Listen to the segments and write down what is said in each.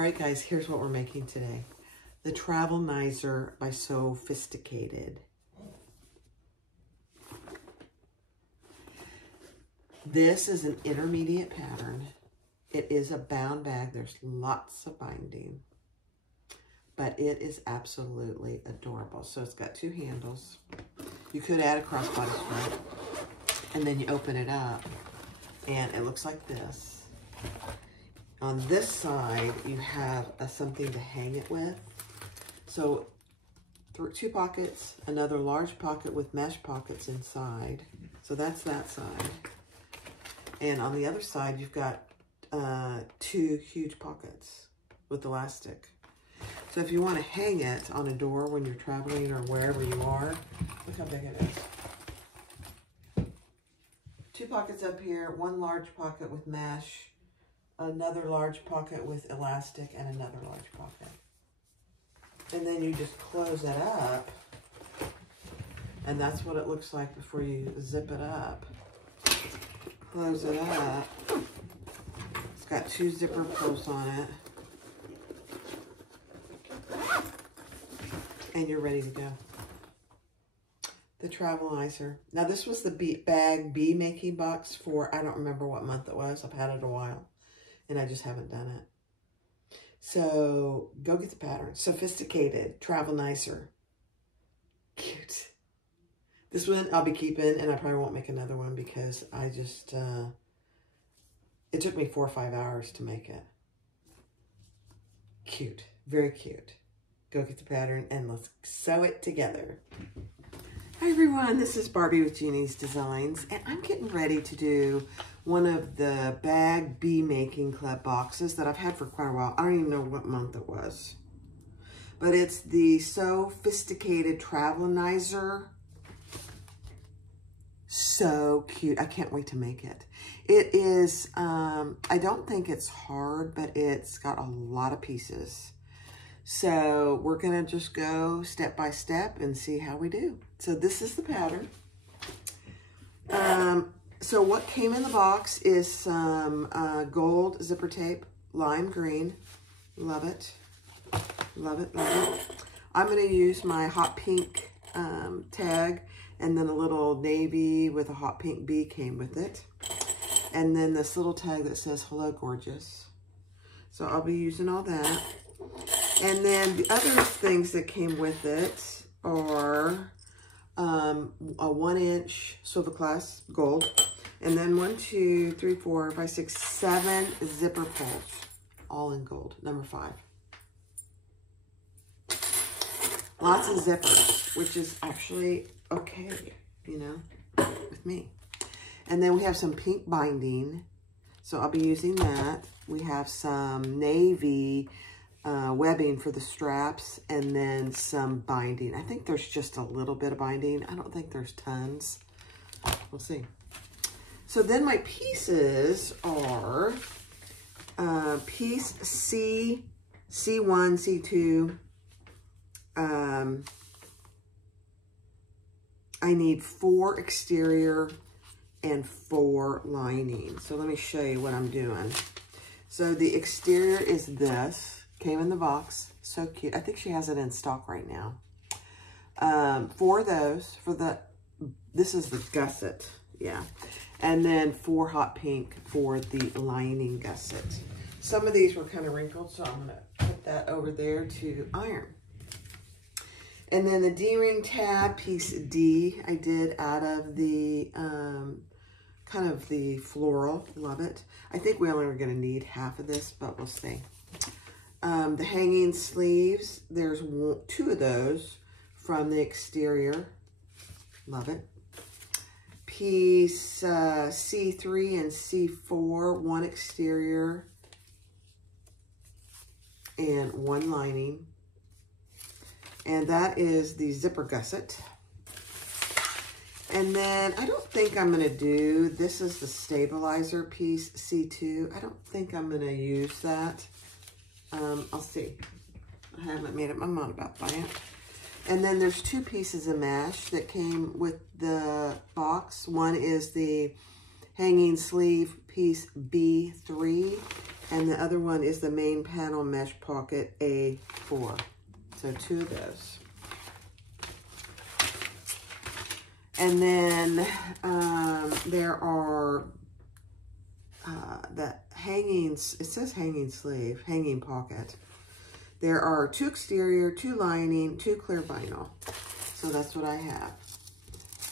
All right, guys, here's what we're making today. The Travelnizer by Sophisticated. This is an intermediate pattern. It is a bound bag. There's lots of binding, but it is absolutely adorable. So it's got two handles. You could add a crossbody strap, and then you open it up, and it looks like this. On this side, you have something to hang it with. So two pockets, another large pocket with mesh pockets inside. So that's that side. And on the other side, you've got two huge pockets with elastic. So if you want to hang it on a door when you're traveling or wherever you are, look how big it is. Two pockets up here, one large pocket with mesh, another large pocket with elastic, and another large pocket. And then you just close it up, and that's what it looks like before you zip it up. Close it up. It's got two zipper pulls on it. And you're ready to go. The Travelnizer. Now this was the bag bee making box for, I don't remember what month it was. I've had it a while and I just haven't done it. So go get the pattern. Sophisticated Travelnizer. Cute. This one I'll be keeping, and I probably won't make another one because I just, it took me 4 or 5 hours to make it. Cute. Very cute. Go get the pattern and let's sew it together. Hi everyone, this is Barbie with Jeannie's Designs, and I'm getting ready to do one of the bag bee making club boxes that I've had for quite a while. I don't even know what month it was. But it's the Sophisticated Travelnizer. So cute. I can't wait to make it. It is, I don't think it's hard, but it's got a lot of pieces. So we're going to just go step by step and see how we do. So this is the pattern. So what came in the box is some gold zipper tape, lime green. Love it. Love it, love it. I'm going to use my hot pink tag, and then a little navy with a hot pink bee came with it. And then this little tag that says, "Hello, gorgeous." So I'll be using all that. And then the other things that came with it are a 1-inch silver class gold. And then 1, 2, 3, 4, 5, 6, 7 zipper pulls, all in gold, number 5. Lots of zippers, which is actually okay, you know, with me. And then we have some pink binding, so I'll be using that. We have some navy webbing for the straps, and then some binding. I think there's just a little bit of binding. I don't think there's tons. We'll see. So then my pieces are piece C, C1, C2. I need 4 exterior and 4 lining. So let me show you what I'm doing. So the exterior is this. Came in the box. So cute. I think she has it in stock right now. 4 of those for the, this is the gusset. Yeah. And then 4 hot pink for the lining gusset. Some of these were kind of wrinkled, so I'm going to put that over there to iron. And then the D-ring tab, piece D, I did out of the, kind of the floral. Love it. I think we only are going to need half of this, but we'll see. The hanging sleeves, there's 2 of those from the exterior. Love it. Piece C3 and C4, 1 exterior and 1 lining. And that is the zipper gusset. And then I don't think I'm going to do, this is the stabilizer piece, C2. I don't think I'm going to use that. I'll see. I haven't made up my mind about buying it. And then there's 2 pieces of mesh that came with the box. One is the hanging sleeve piece B3, And the other one is the main panel mesh pocket A4. So 2 of those. And then there are the hangings, it says hanging sleeve, hanging pocket. There are 2 exterior, 2 lining, 2 clear vinyl. So that's what I have.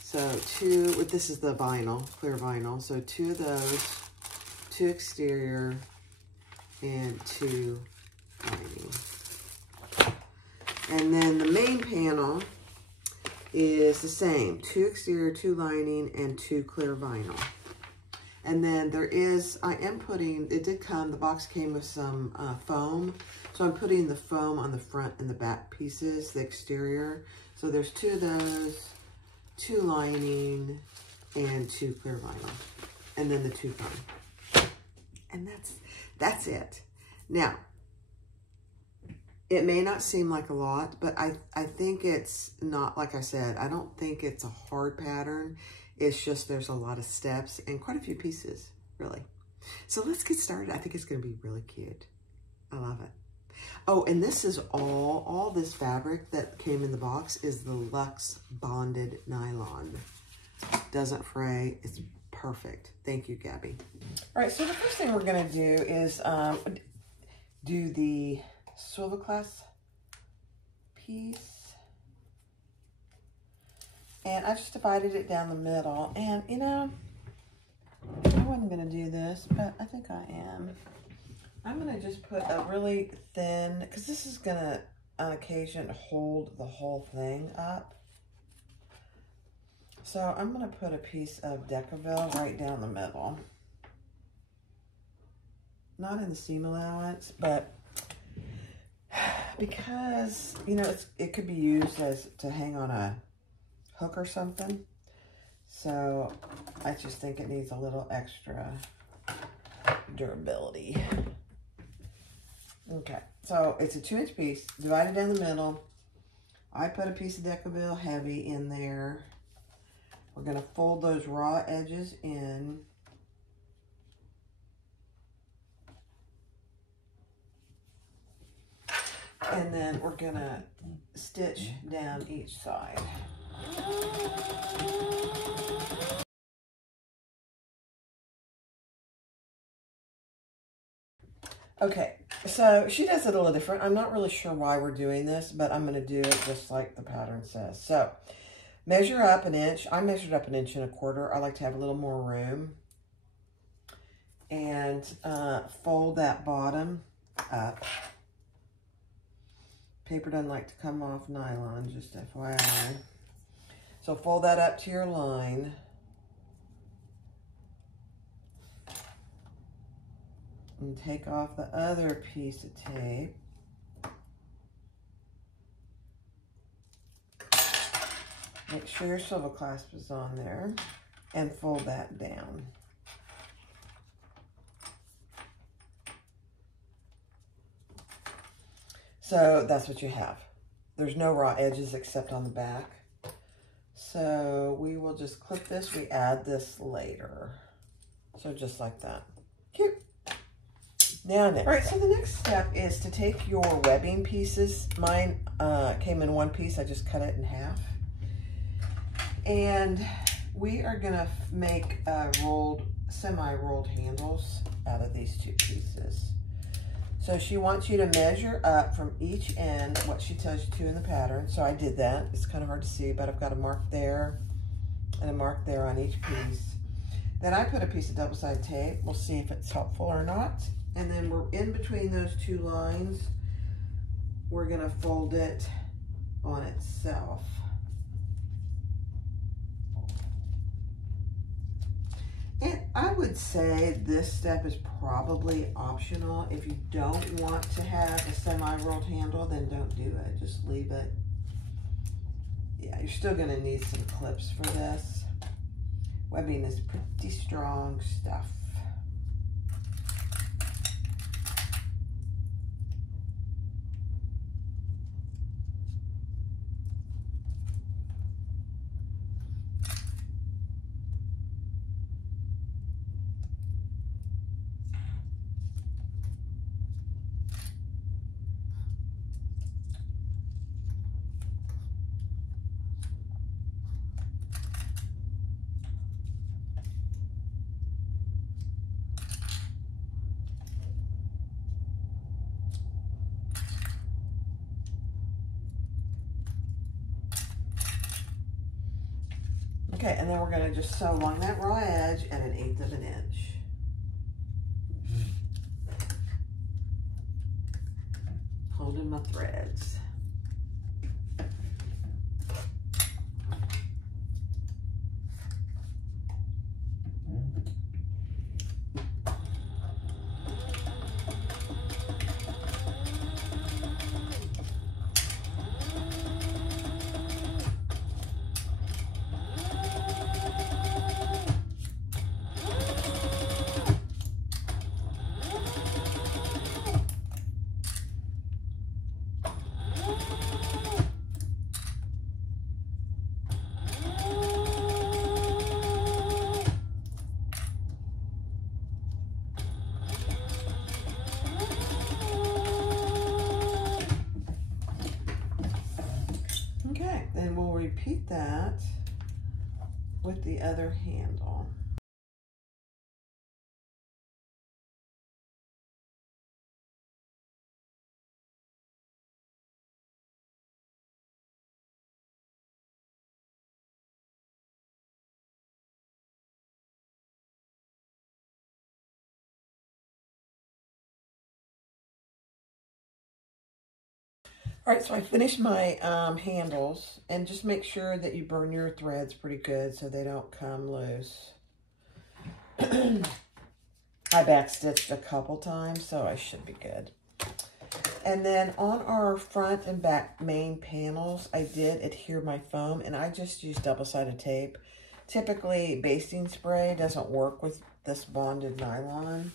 So 2, this is the vinyl, clear vinyl. So 2 of those, 2 exterior, and 2 lining. And then the main panel is the same, 2 exterior, 2 lining, and 2 clear vinyl. And then there is, I am putting, it did come, the box came with some foam. So I'm putting the foam on the front and the back pieces, the exterior. So there's 2 of those, 2 lining, and 2 clear vinyl. And then the 2 foam. And that's it. Now, it may not seem like a lot, but I think it's not, like I said, I don't think it's a hard pattern. It's just there's a lot of steps and quite a few pieces, really. So let's get started. I think it's going to be really cute. I love it. Oh, and this is all this fabric that came in the box is the Luxe bonded nylon. Doesn't fray. It's perfect. Thank you, Gabby. All right, so the first thing we're going to do is do the swivel clasp piece. And I've just divided it down the middle. And, you know, I wasn't going to do this, but I think I am. I'm going to just put a really thin, because this is going to, on occasion, hold the whole thing up. So I'm going to put a piece of Decaville right down the middle. Not in the seam allowance, but because, you know, it could be used as to hang on a hook or something. So I just think it needs a little extra durability. Okay, so it's a 2-inch piece, divided down the middle. I put a piece of Decaville heavy in there. We're gonna fold those raw edges in. And then we're gonna stitch down each side. Okay, so she does it a little different. I'm not really sure why we're doing this, but I'm going to do it just like the pattern says. So measure up 1 inch. I measured up 1 1/4 inches. I like to have a little more room. And fold that bottom up. Paper doesn't like to come off nylon, just FYI. So fold that up to your line. And take off the other piece of tape. Make sure your swivel clasp is on there. And fold that down. So that's what you have. There's no raw edges except on the back. So we will just clip this. We add this later. So just like that. Cute. Now next. All right, so the next step is to take your webbing pieces. Mine came in 1 piece. I just cut it in half. And we are gonna make semi-rolled handles out of these 2 pieces. So she wants you to measure up from each end what she tells you to in the pattern. So I did that. It's kind of hard to see, but I've got a mark there and a mark there on each piece. Then I put a piece of double-sided tape. We'll see if it's helpful or not. And then we're in between those 2 lines. We're gonna fold it on itself. And I would say this step is probably optional. If you don't want to have a semi-rolled handle, then don't do it. Just leave it. Yeah, you're still gonna need some clips for this. Webbing is pretty strong stuff. Okay, and then we're going to just sew along that raw edge at 1/8 of an inch. Holding my threads. Okay, then we'll repeat that with the other handle. All right, so I finished my handles, and just make sure that you burn your threads pretty good so they don't come loose. I backstitched a couple times, so I should be good. And then on our front and back main panels, I did adhere my foam, and I just used double-sided tape. Typically, basting spray doesn't work with this bonded nylon,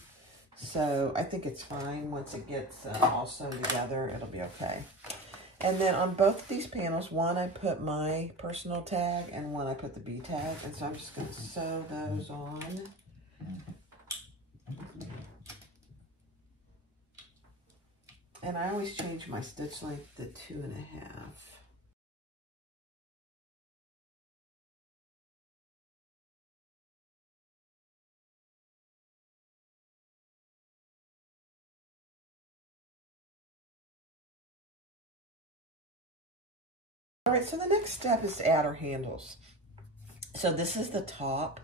so I think it's fine. Once it gets all sewn together, it'll be okay. And then on both of these panels, one I put my personal tag and one I put the B tag. And so I'm just going to sew those on. And I always change my stitch length to 2.5. All right, so the next step is to add our handles. So this is the top,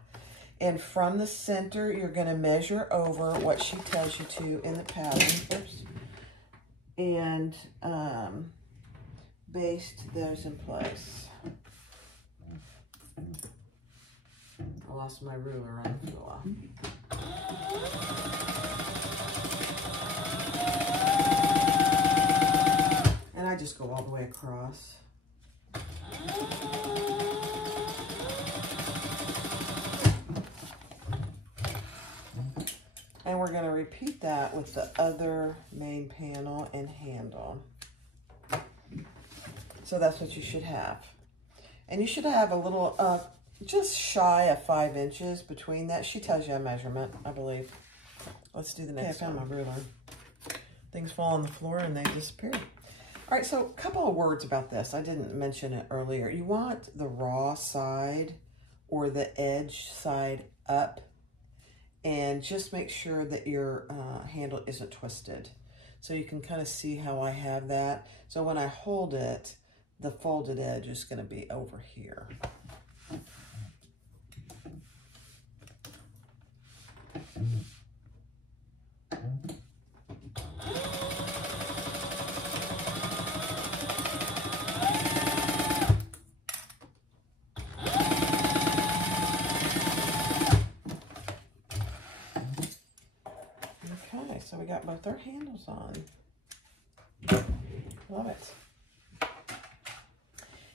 and from the center, you're going to measure over what she tells you to in the pattern. Oops. And baste those in place. I lost my ruler on the floor. And I just go all the way across. And we're going to repeat that with the other main panel and handle. So that's what you should have. And you should have a little, just shy of 5 inches between that. She tells you a measurement, I believe. Let's do the next one. I found my ruler. Things fall on the floor and they disappear. All right, so a couple of words about this. I didn't mention it earlier. You want the raw side or the edge side up, and just make sure that your handle isn't twisted. So you can kind of see how I have that. So when I hold it, the folded edge is going to be over here. Okay, so we got both our handles on. Love it.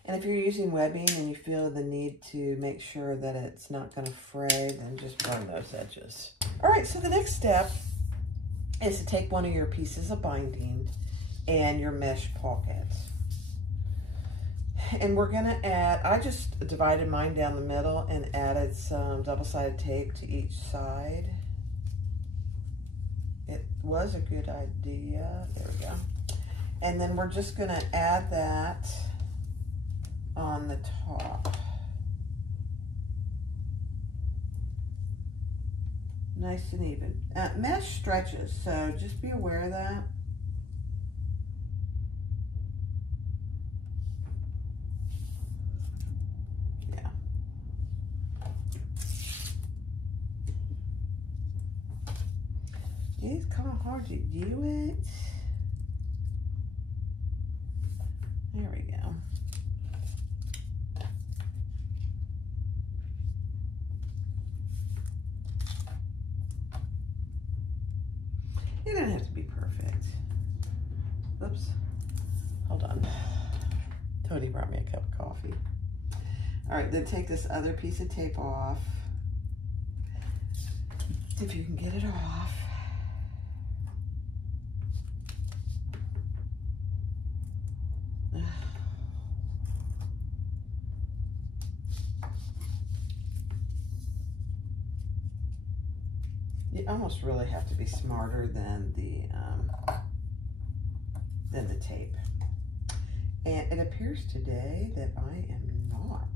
And if you're using webbing and you feel the need to make sure that it's not going to fray, then just burn those edges. All right, so the next step is to take one of your pieces of binding and your mesh pockets. And we're going to add, I just divided mine down the middle and added some double-sided tape to each side. It was a good idea. There we go. And then we're just going to add that on the top. Nice and even. Mesh stretches, so just be aware of that. Yeah. It's kind of hard to do it. There we go. It doesn't have to be perfect. Oops. Hold on. Tony brought me a cup of coffee. All right, then take this other piece of tape off. If you can get it off. You almost really have to be smarter than the tape. And it appears today that I am not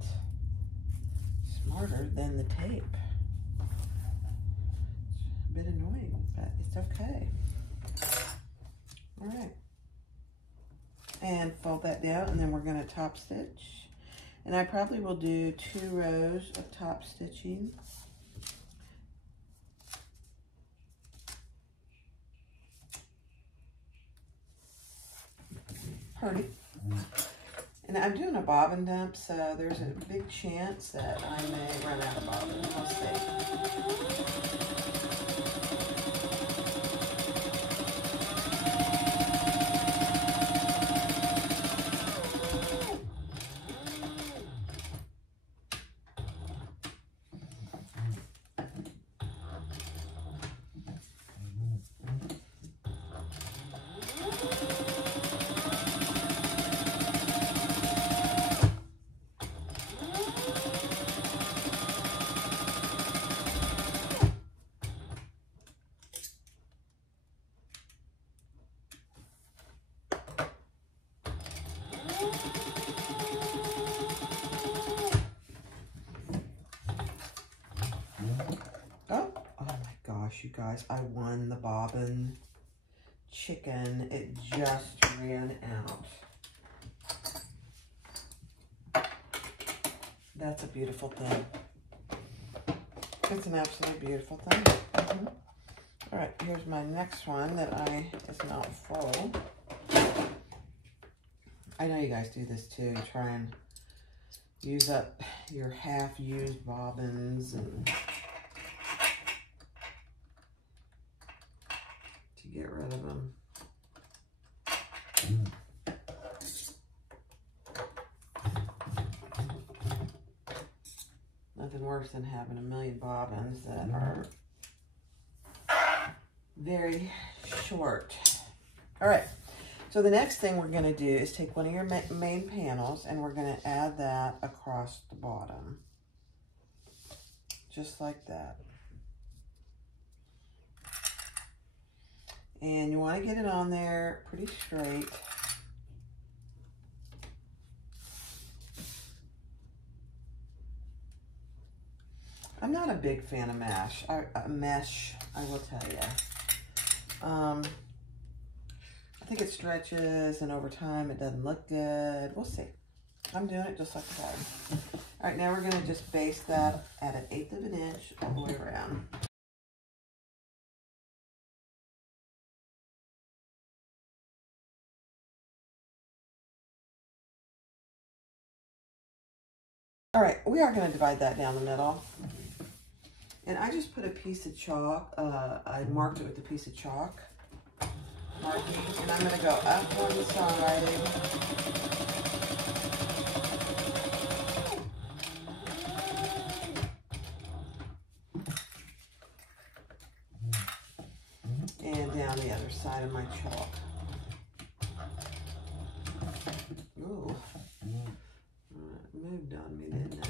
smarter than the tape. It's a bit annoying, but it's okay. All right. And fold that down, and then we're going to top stitch. And I probably will do 2 rows of top stitching. Pretty. And I'm doing a bobbin dump, so there's a big chance that I may run out of bobbin. We'll see. You guys, I won the bobbin chicken. It just ran out. That's a beautiful thing. It's an absolutely beautiful thing. All right, here's my next one that is not full. I know you guys do this too. Try and use up your half-used bobbins and get rid of them. Nothing worse than having a million bobbins that are very short. All right, so the next thing we're going to do is take one of your main panels and we're going to add that across the bottom. Just like that. And you want to get it on there pretty straight. I'm not a big fan of mesh, I will tell you. I think it stretches and over time it doesn't look good. We'll see. I'm doing it just like that. All right, now we're going to just base that at 1/8 of an inch all the way around. All right, we are going to divide that down the middle. And I just put a piece of chalk. I marked it with a piece of chalk marking. And I'm going to go up one side. And down the other side of my chalk. Ooh. It moved on me, didn't it?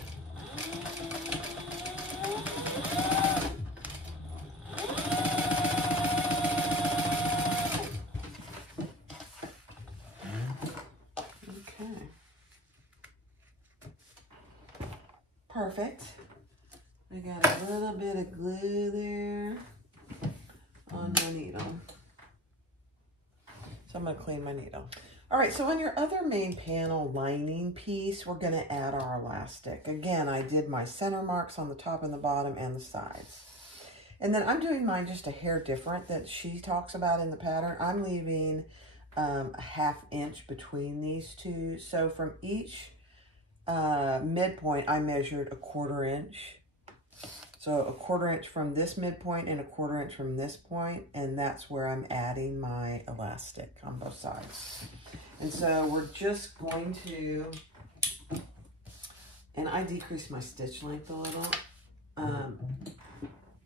Okay. Perfect. I got a little bit of glue there on my needle. So I'm going to clean my needle. All right, so on your other main panel lining piece, we're going to add our elastic. Again, I did my center marks on the top and the bottom and the sides. And then I'm doing mine just a hair different that she talks about in the pattern. I'm leaving a 1/2 inch between these two. So from each midpoint, I measured a 1/4 inch. So a 1/4 inch from this midpoint and a 1/4 inch from this point, and that's where I'm adding my elastic on both sides. And so we're just going to, and I decreased my stitch length a little,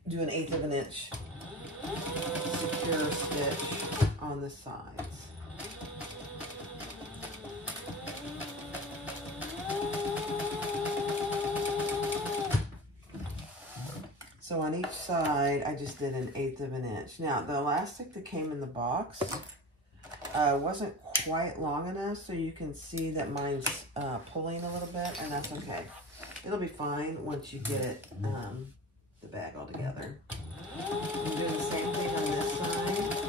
do an 1/8 of an inch secure stitch on the sides. So on each side, I just did an 1/8 of an inch. Now, the elastic that came in the box wasn't quite long enough, so you can see that mine's pulling a little bit, and that's okay. It'll be fine once you get it, the bag all together. I'm doing the same thing on this side.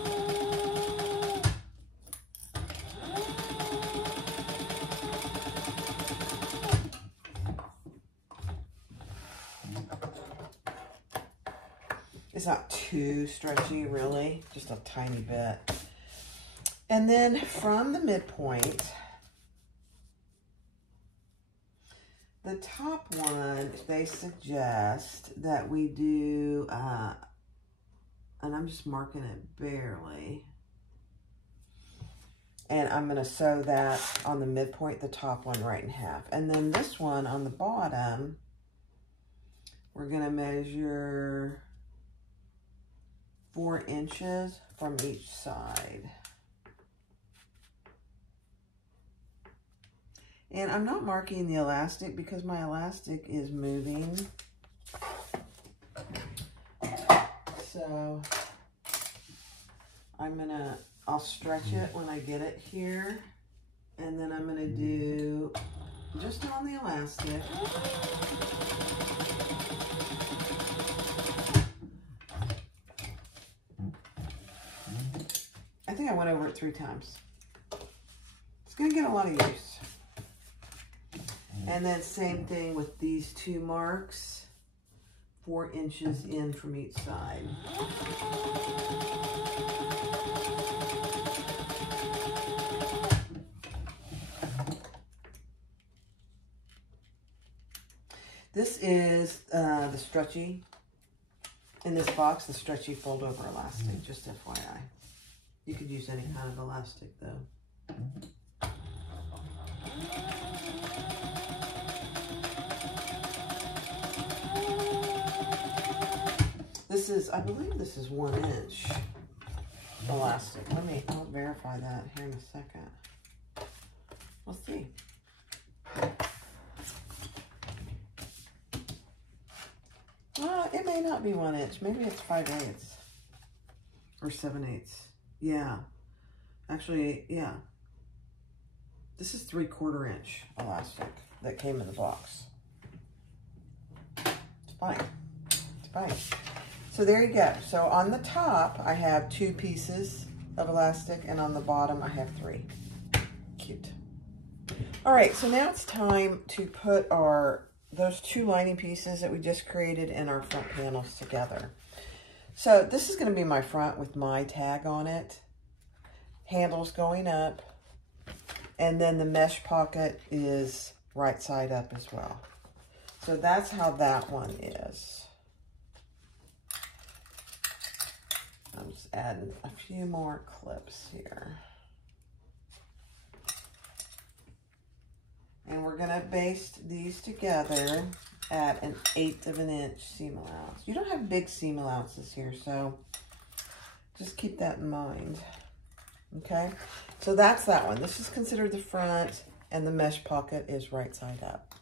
It's not too stretchy, really, just a tiny bit. And then from the midpoint, the top one, they suggest that we do, and I'm just marking it barely. And I'm going to sew that on the midpoint, the top one right in half. And then this one on the bottom, we're going to measure 4 inches from each side. And I'm not marking the elastic because my elastic is moving. So I'll stretch it when I get it here. And then I'm gonna do just on the elastic. I think I went over it 3 times. It's gonna get a lot of use. And then same thing with these 2 marks, 4 inches in from each side. This is the stretchy, in this box, the stretchy fold over elastic, just FYI. You could use any kind of elastic though. This is, I believe this is 1 inch elastic. I'll verify that here in a second. We'll see. Well, it may not be 1 inch. Maybe it's 5/8 or 7/8. Yeah. Actually, yeah. This is 3/4 inch elastic that came in the box. It's fine. It's fine. So there you go. So on the top, I have 2 pieces of elastic, and on the bottom, I have 3. Cute. All right, so now it's time to put those 2 lining pieces that we just created in our front panels together. So this is going to be my front with my tag on it. Handles going up, and then the mesh pocket is right side up as well. So that's how that one is. I'm just adding a few more clips here. And we're gonna baste these together at an 1/8 of an inch seam allowance. You don't have big seam allowances here, so just keep that in mind. Okay, so that's that one. This is considered the front, and the mesh pocket is right side up.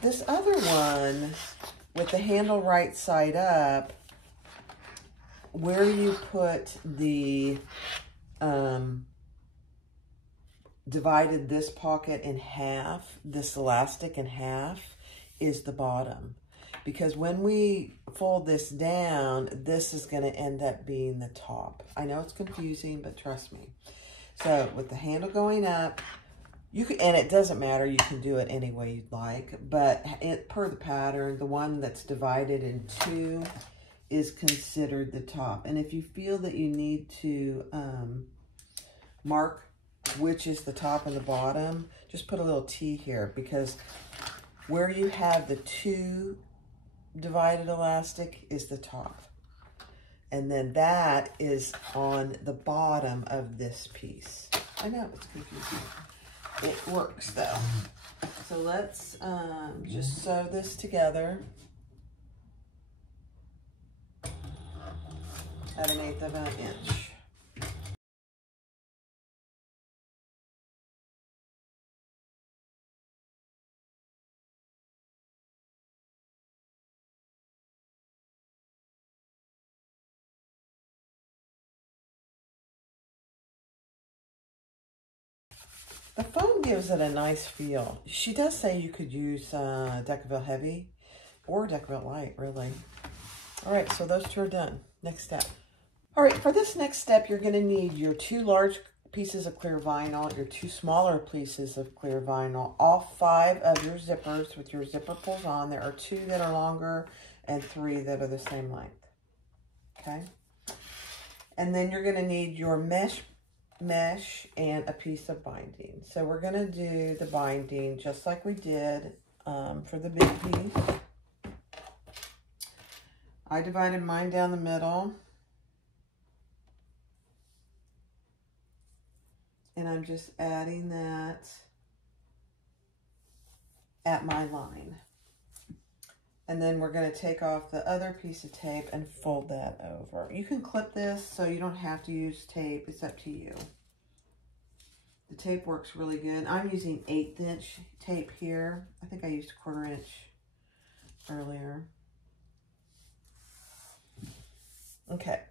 This other one with the handle right side up, where you put the divided this pocket in half, this elastic in half, is the bottom. Because when we fold this down, this is going to end up being the top. I know it's confusing, but trust me. So with the handle going up, you can, and it doesn't matter, you can do it any way you'd like, but per the pattern, the one that's divided in 2 is considered the top. And if you feel that you need to mark which is the top and the bottom, just put a little T here, because where you have the 2 divided elastic is the top. And then that is on the bottom of this piece. I know, it's confusing. It works though. So let's just sew this together at 1/8 of an inch. The foam gives it a nice feel. She does say you could use Decaville Heavy or Decaville Light, really. All right, so those 2 are done. Next step. All right, for this next step, you're going to need your 2 large pieces of clear vinyl, your 2 smaller pieces of clear vinyl, all 5 of your zippers with your zipper pulls on. There are 2 that are longer and 3 that are the same length. Okay? And then you're going to need your mesh and a piece of binding. So we're going to do the binding just like we did for the big piece. I divided mine down the middle. And I'm just adding that at my line. And then we're going to take off the other piece of tape and fold that over. You can clip this so you don't have to use tape. It's up to you. The tape works really good. I'm using 1/8 inch tape here. I think I used 1/4 inch earlier. Okay,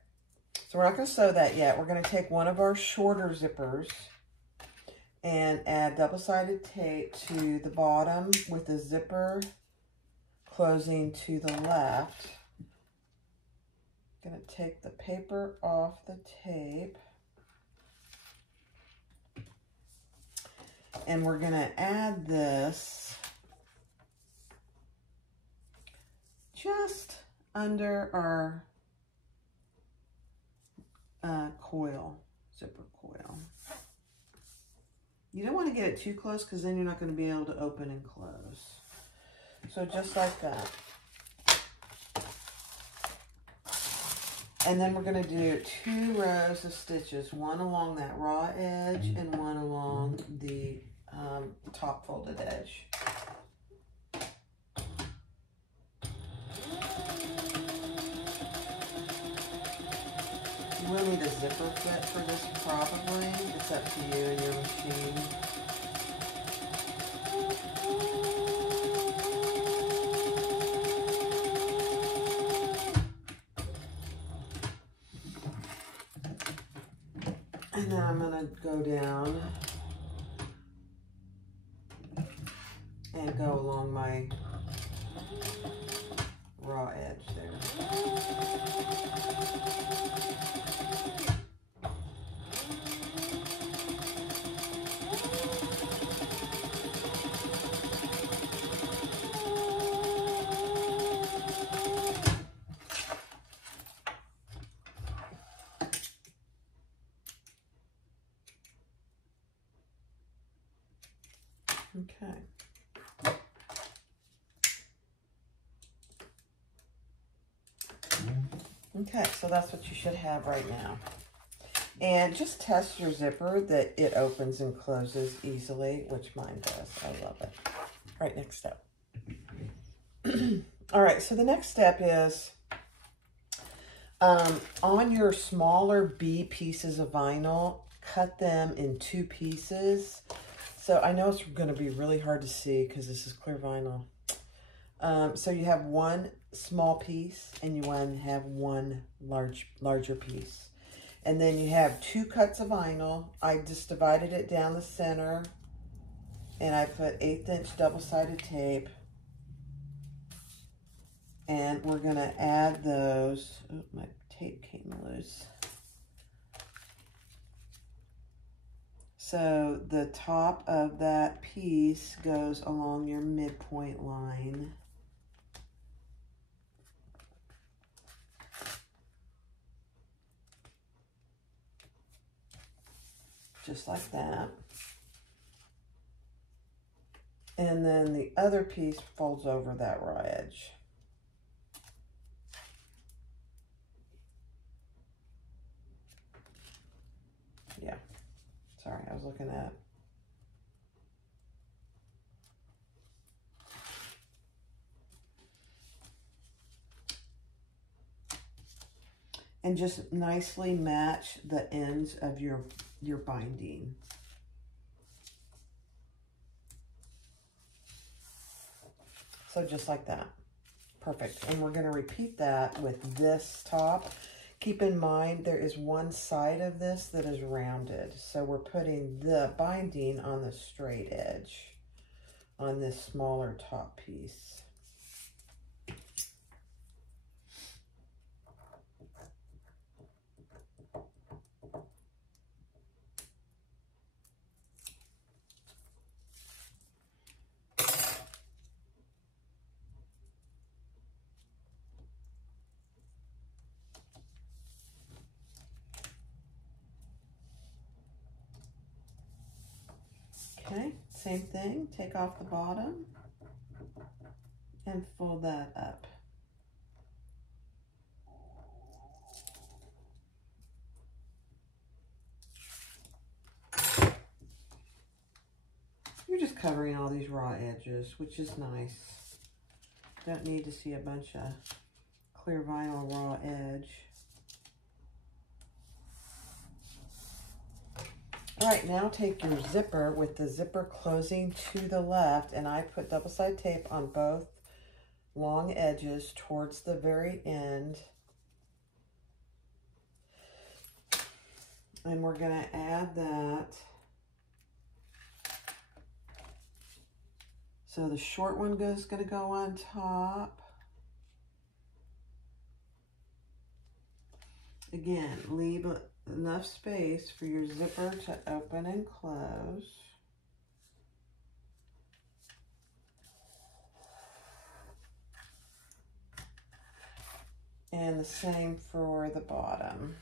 so we're not going to sew that yet. We're going to take one of our shorter zippers and add double-sided tape to the bottom with the zipper closing to the left. I'm going to take the paper off the tape. And we're going to add this just under our zipper coil. You don't want to get it too close because then you're not going to be able to open and close. So just like that. And then we're going to do 2 rows of stitches, one along that raw edge and one along the top folded edge. You will need a zipper fit for this probably. It's up to you and your machine. And then I'm going to go down and go along my raw edge there. Okay. Okay, so that's what you should have right now. And just test your zipper that it opens and closes easily, which mine does. I love it. All right, next step. All right, so the next step is on your smaller B pieces of vinyl, cut them in 2 pieces. So I know it's going to be really hard to see because this is clear vinyl. So you have 1 small piece and you want to have 1 larger piece. And then you have 2 cuts of vinyl. I just divided it down the center and I put 1/8 inch double-sided tape. And we're going to add those. Oh, my tape came loose. So the top of that piece goes along your midpoint line. just like that. And then the other piece folds over that raw edge. Yeah, sorry, I was looking at. And just nicely match the ends of your binding. So just like that. Perfect. And we're going to repeat that with this top. Keep in mind there is one side of this that is rounded. So we're putting the binding on the straight edge on this smaller top piece. Okay, same thing, take off the bottom and fold that up. You're just covering all these raw edges, which is nice. Don't need to see a bunch of clear vinyl raw edge. All right, now take your zipper with the zipper closing to the left, and I put double-sided tape on both long edges towards the very end. And we're going to add that. So the short one is going to go on top. Again, leave enough space for your zipper to open and close. And the same for the bottom.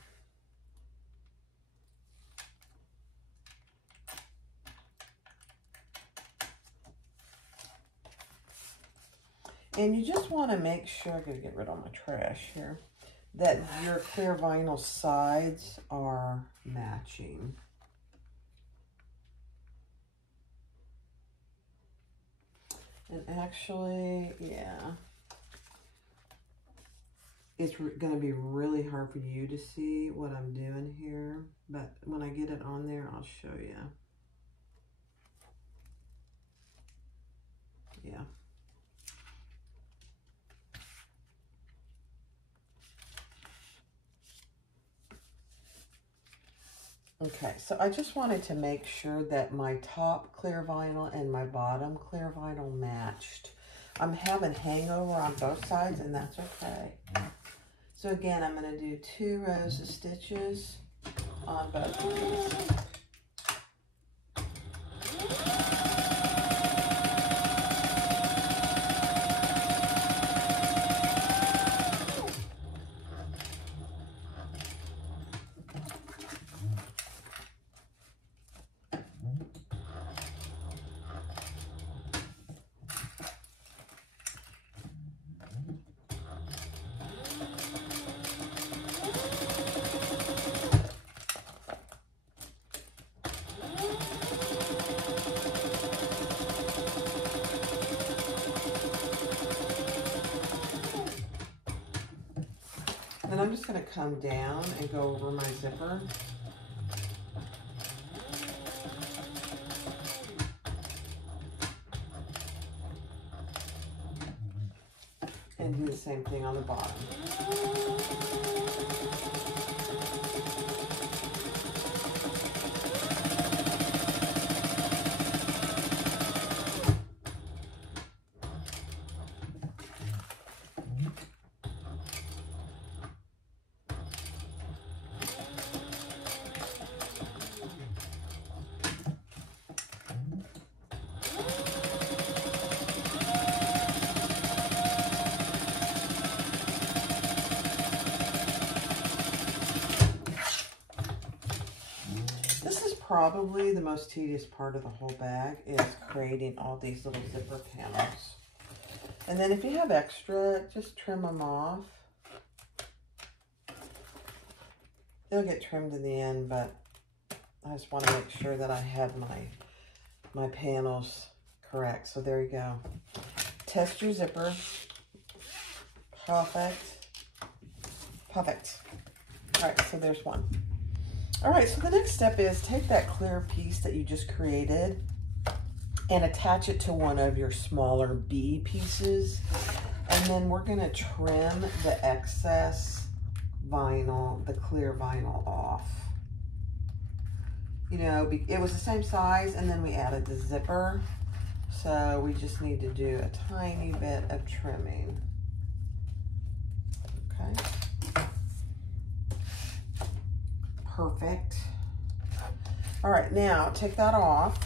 And you just want to make sure, I gotta get rid of my trash here, that your clear vinyl sides are matching. And actually, yeah, it's going to be really hard for you to see what I'm doing here, but when I get it on there, I'll show you. Yeah. Okay, so I just wanted to make sure that my top clear vinyl and my bottom clear vinyl matched. I'm having hangover on both sides, and that's okay. So again, I'm going to do 2 rows of stitches on both of these. Then I'm just going to come down and go over my zipper. And do the same thing on the bottom. probably the most tedious part of the whole bag is creating all these little zipper panels. And then if you have extra, just trim them off. They'll get trimmed in the end, but I just want to make sure that I have my panels correct. So there you go. Test your zipper. Perfect. Perfect. All right, so there's one. All right, so the next step is take that clear piece that you just created and attach it to one of your smaller B pieces. And then we're gonna trim the excess vinyl, the clear vinyl off. You know, it was the same size and then we added the zipper. So we just need to do a tiny bit of trimming. Okay. Perfect. All right, now take that off.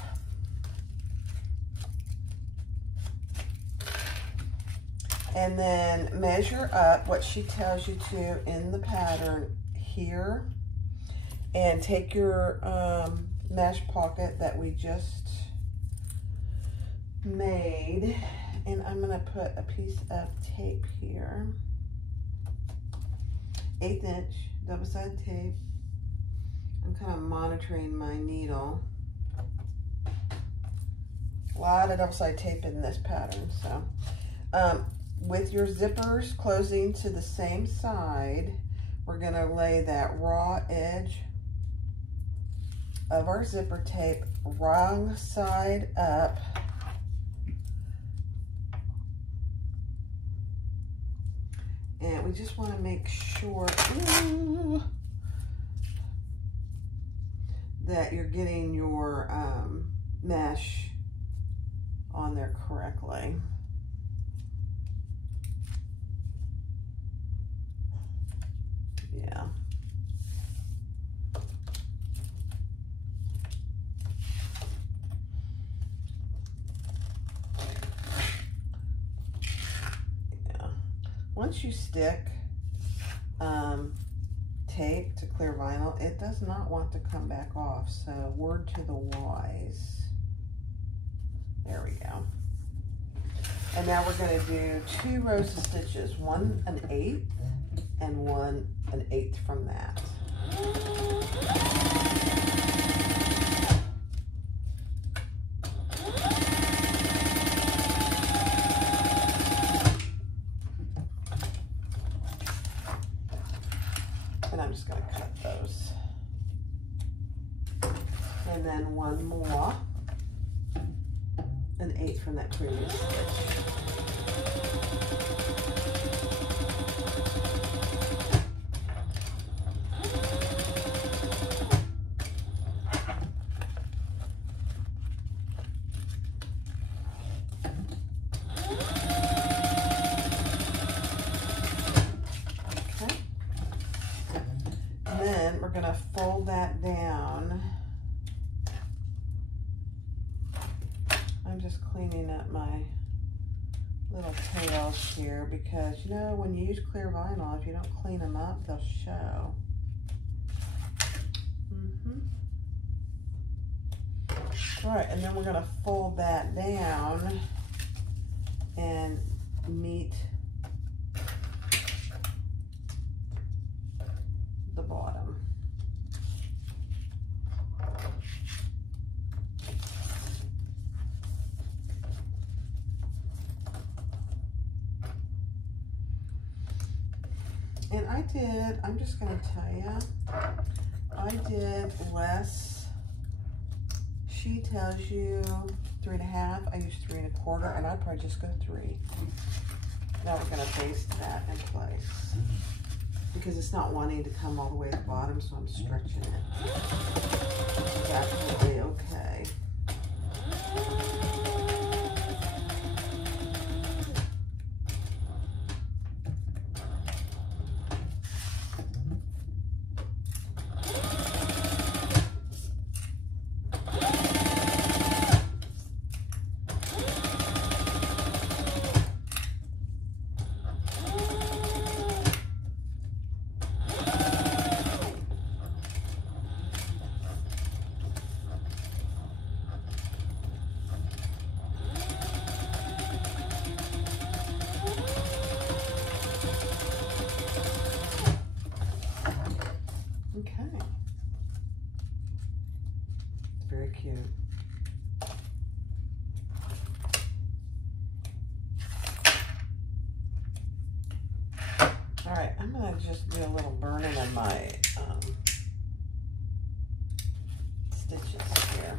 And then measure up what she tells you to in the pattern here. And take your mesh pocket that we just made. And I'm gonna put a piece of tape here. 1/8 inch double-sided tape. I'm kind of monitoring my needle. A lot of double-sided tape in this pattern, so. With your zippers closing to the same side, we're gonna lay that raw edge of our zipper tape wrong side up. And we just wanna make sure that you're getting your mesh on there correctly. Yeah. Yeah. Once you stick tape to clear vinyl, it does not want to come back off. So word to the wise. There we go. And now we're going to do 2 rows of stitches, one an 1/8 and one an 1/8 from that. And I'm just going to cut those. And then one more, an 1/8 from that previous stitch. We're going to fold that down. I'm just cleaning up my little tails here because, you know, when you use clear vinyl, if you don't clean them up, they'll show. All right, and then we're going to fold that down and meet the bottom. And I'm just going to tell you, I did less. She tells you 3 1/2. I use 3 1/4, and I'd probably just go 3. Now we're going to baste that in place because it's not wanting to come all the way to the bottom, so I'm stretching it. It's absolutely okay. All right, I'm gonna just do a little burning of my stitches here.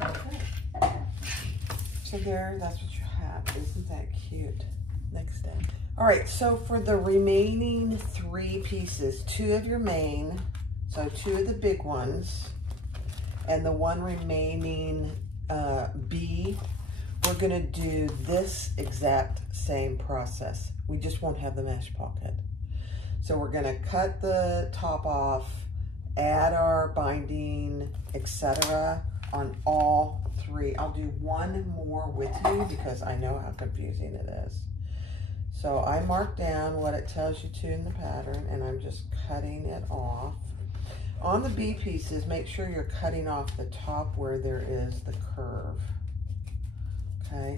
Okay. So there, that's what you have. Isn't that cute? Next step. All right, so for the remaining 3 pieces, 2 of your main, so 2 of the big ones, and the 1 remaining B, we're gonna do this exact same process. We just won't have the mesh pocket. So we're gonna cut the top off, add our binding, etc. on all 3. I'll do 1 more with you because I know how confusing it is. So I mark down what it tells you to in the pattern, and I'm just cutting it off. On the B pieces, make sure you're cutting off the top where there is the curve. Okay,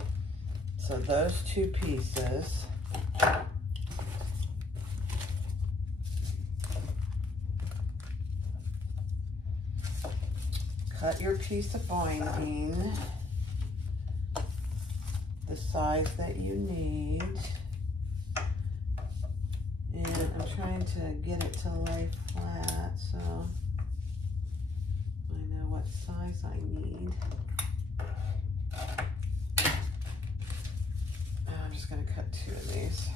so those 2 pieces. Cut your piece of binding the size that you need. And I'm trying to get it to lay flat, so I know what size I need. I'm just going to cut 2 of these.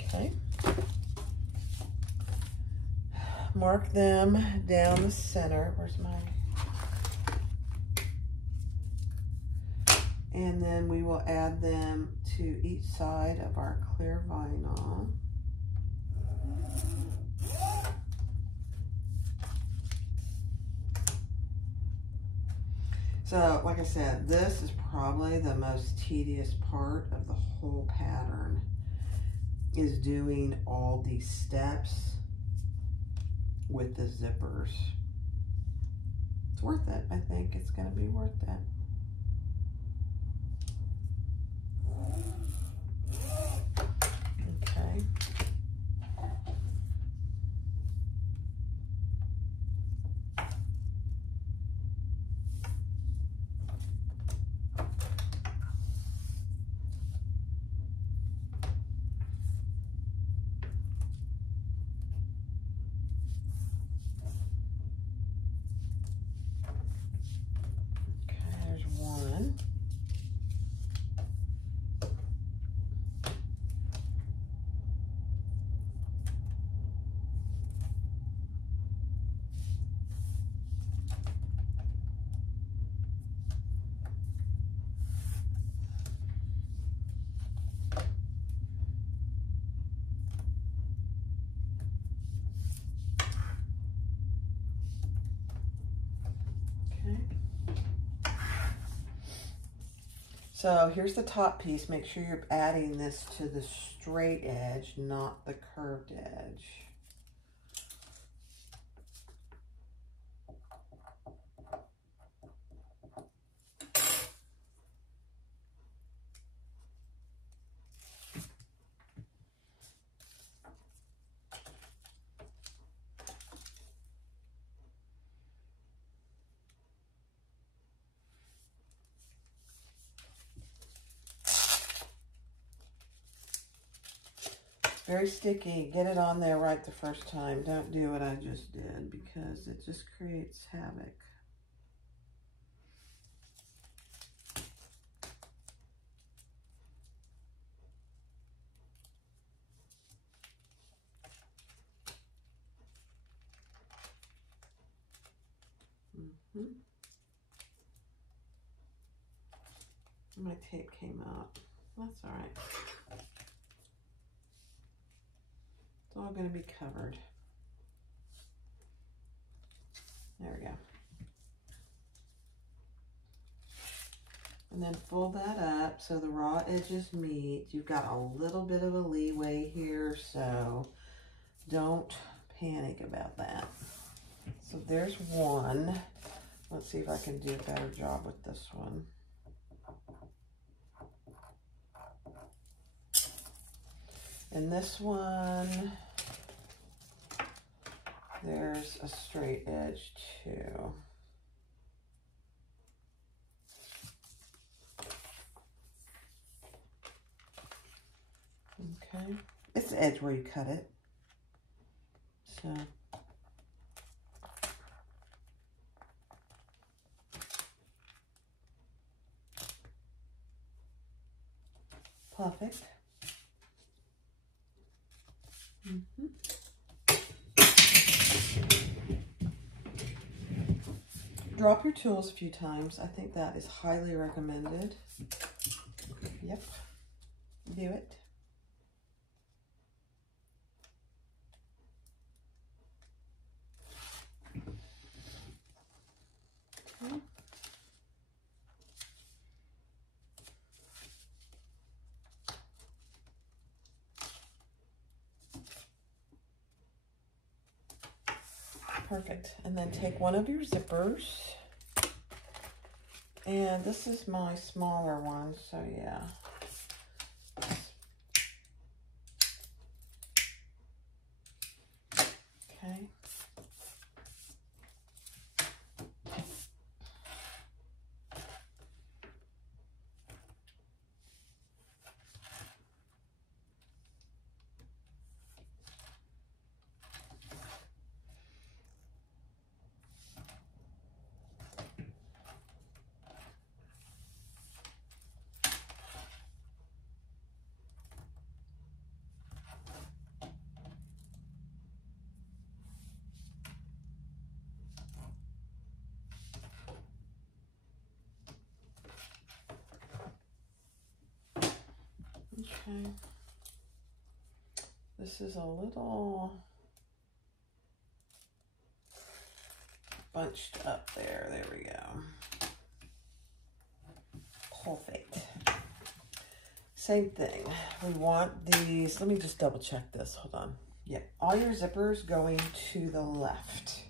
Okay. Mark them down the center. Where's my... And then we will add them to each side of our clear vinyl. So, like I said, this is probably the most tedious part of the whole pattern, is doing all these steps with the zippers. It's worth it. I think it's going to be worth it. Okay. There's one. So here's the top piece. Make sure you're adding this to the straight edge, not the curved edge. Very sticky. Get it on there right the first time. Don't do what I just did because it just creates havoc. My tape came out. That's all right. It's all going to be covered. There we go. And then fold that up so the raw edges meet. You've got a little bit of a leeway here, so don't panic about that. So there's one. Let's see if I can do a better job with this one. And this one, there's a straight edge too. Okay, it's the edge where you cut it. So perfect. Drop your tools a few times. I think that is highly recommended. Yep, do it. Okay. Perfect. And then take one of your zippers. And this is my smaller one, so yeah. Okay. Okay, this is a little bunched up there. There we go. Perfect. Same thing. We want these. Let me just double check this. Hold on. Yep. All your zippers going to the left.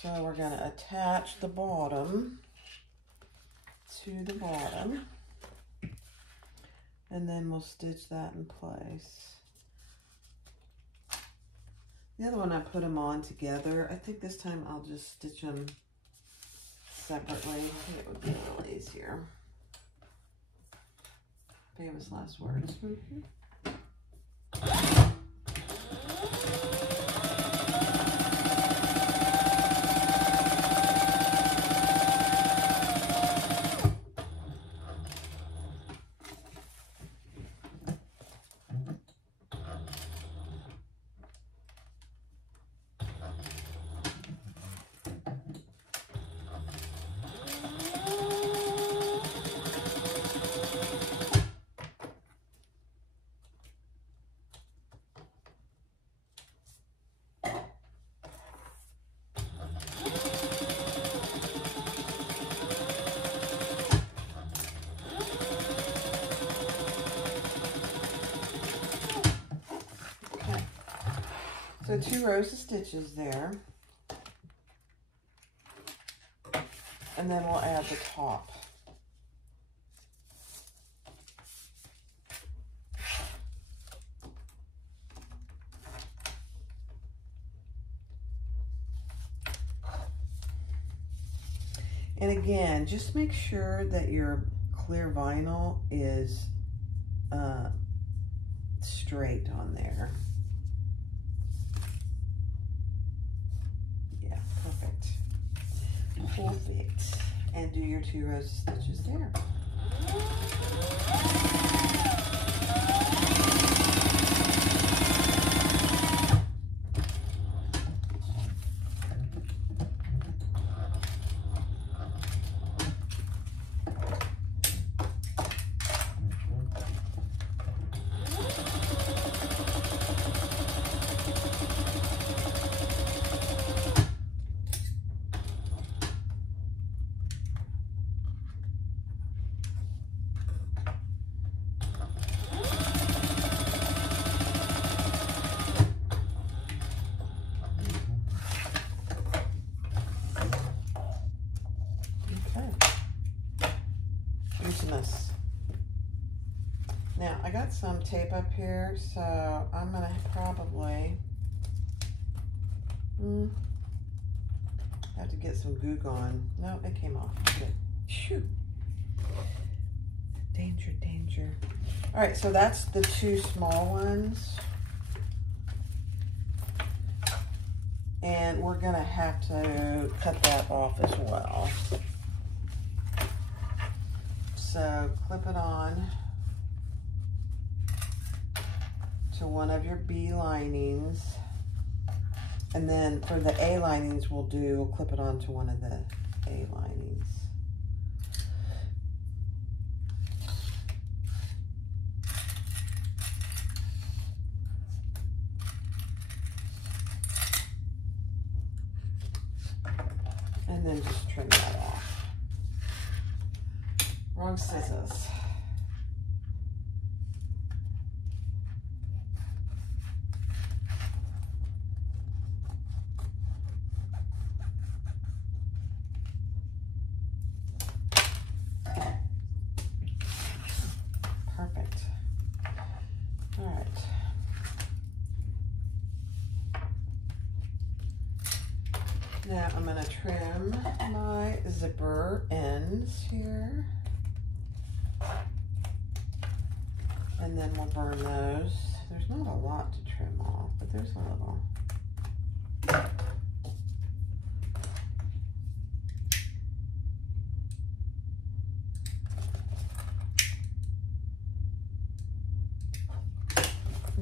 So we're going to attach the bottom to the bottom, and then we'll stitch that in place. The other one I put them on together. I think this time I'll just stitch them separately. It would be a little easier. Famous last words. So 2 rows of stitches there. And then we'll add the top. And again, just make sure that your clear vinyl is straight on there. Yeah, perfect. Perfect. And do your 2 rows of stitches there. Loosen this. Now, I got some tape up here, so I'm going to probably have to get some glue on. No, it came off. Good. Shoot. Danger, danger. All right, so that's the 2 small ones. And we're going to have to cut that off as well. So clip it on to one of your B linings. And then for the A linings, we'll clip it on to one of the A linings. And then just trim that off. Wrong scissors. Perfect. All right. Now I'm going to trim my zipper ends here. And then we'll burn those. There's not a lot to trim off, but there's a little.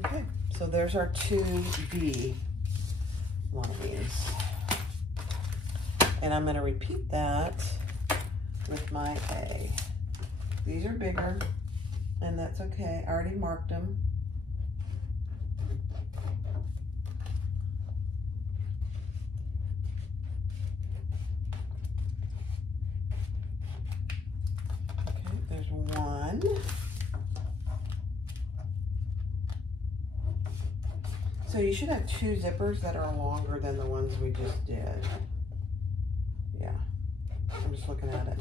Okay, so there's our 2B linings. And I'm going to repeat that with my A. These are bigger, and that's okay. I already marked them. Okay, there's one. So you should have 2 zippers that are longer than the ones we just did. Yeah, I'm just looking at it.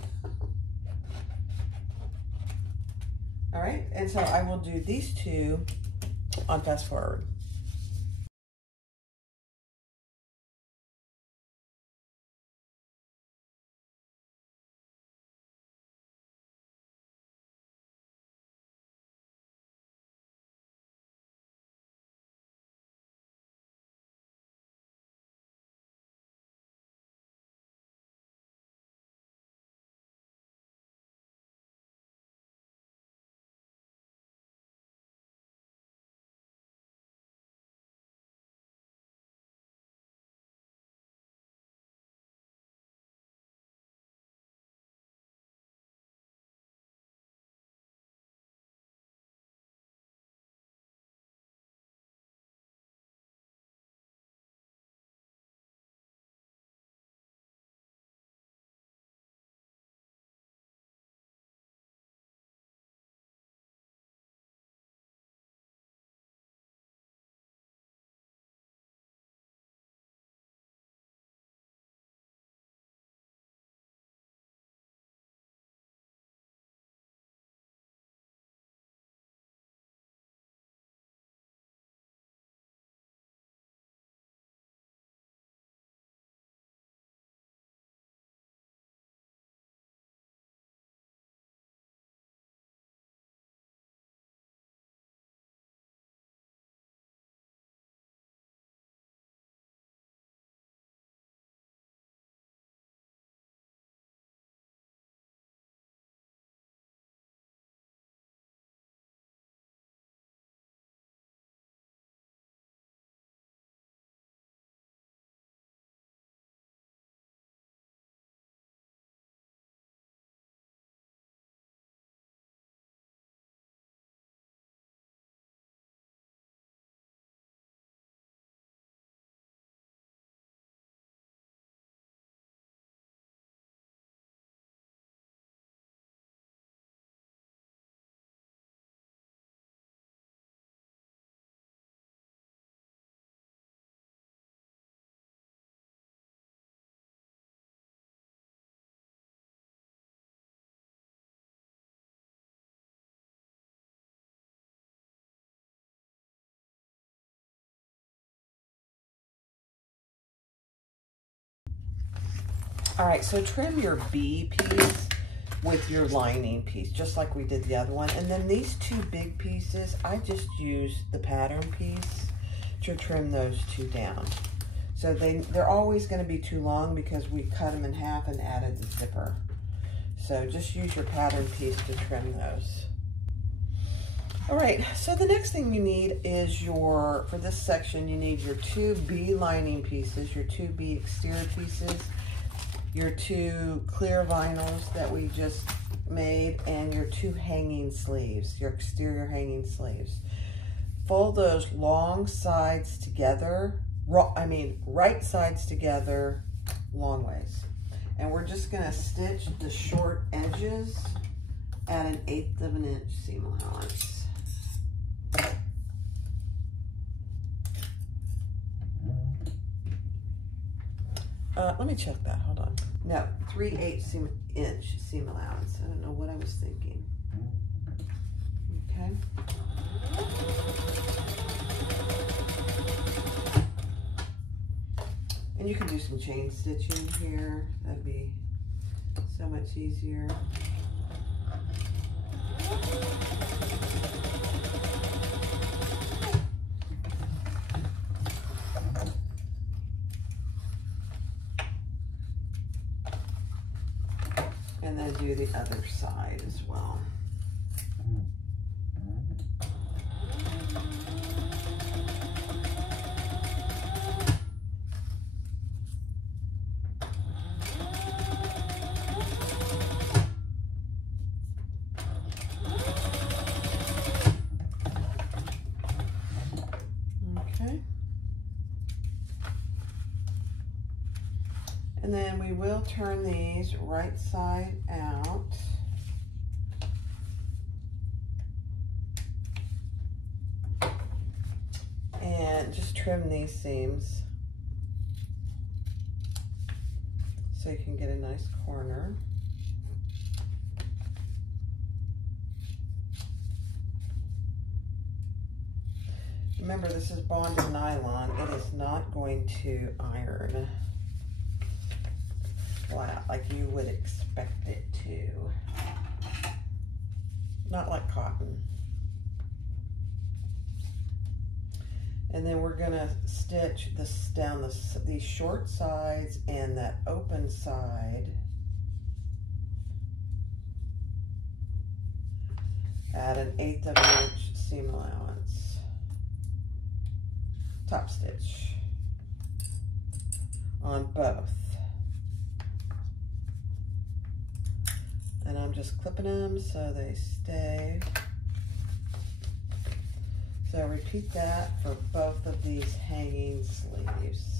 All right, and so I will do these 2 on fast forward. All right, so trim your B piece with your lining piece, just like we did the other one. And then these two big pieces, I just use the pattern piece to trim those two down. So they're always going to be too long because we cut them in half and added the zipper. So just use your pattern piece to trim those. All right, so the next thing you need is for this section, you need your two B lining pieces, your two B exterior pieces, your two clear vinyls that we just made, and your two hanging sleeves, your exterior hanging sleeves. Fold those long sides together, right sides together long ways. And we're just gonna stitch the short edges at 1/8 of an inch seam allowance. Let me check that, hold on. No, 3/8 inch seam allowance. I don't know what I was thinking. Okay. And you can do some chain stitching here. That'd be so much easier. And then do the other side as well. Okay. And then we will turn these right side out. And just trim these seams so you can get a nice corner. Remember, this is bonded nylon. It is not going to iron flat like you would expect it to. Not like cotton. And then we're gonna stitch this down these short sides and that open side at 1/8 of an inch seam allowance. Top stitch on both. And I'm just clipping them so they stay. So repeat that for both of these hanging sleeves.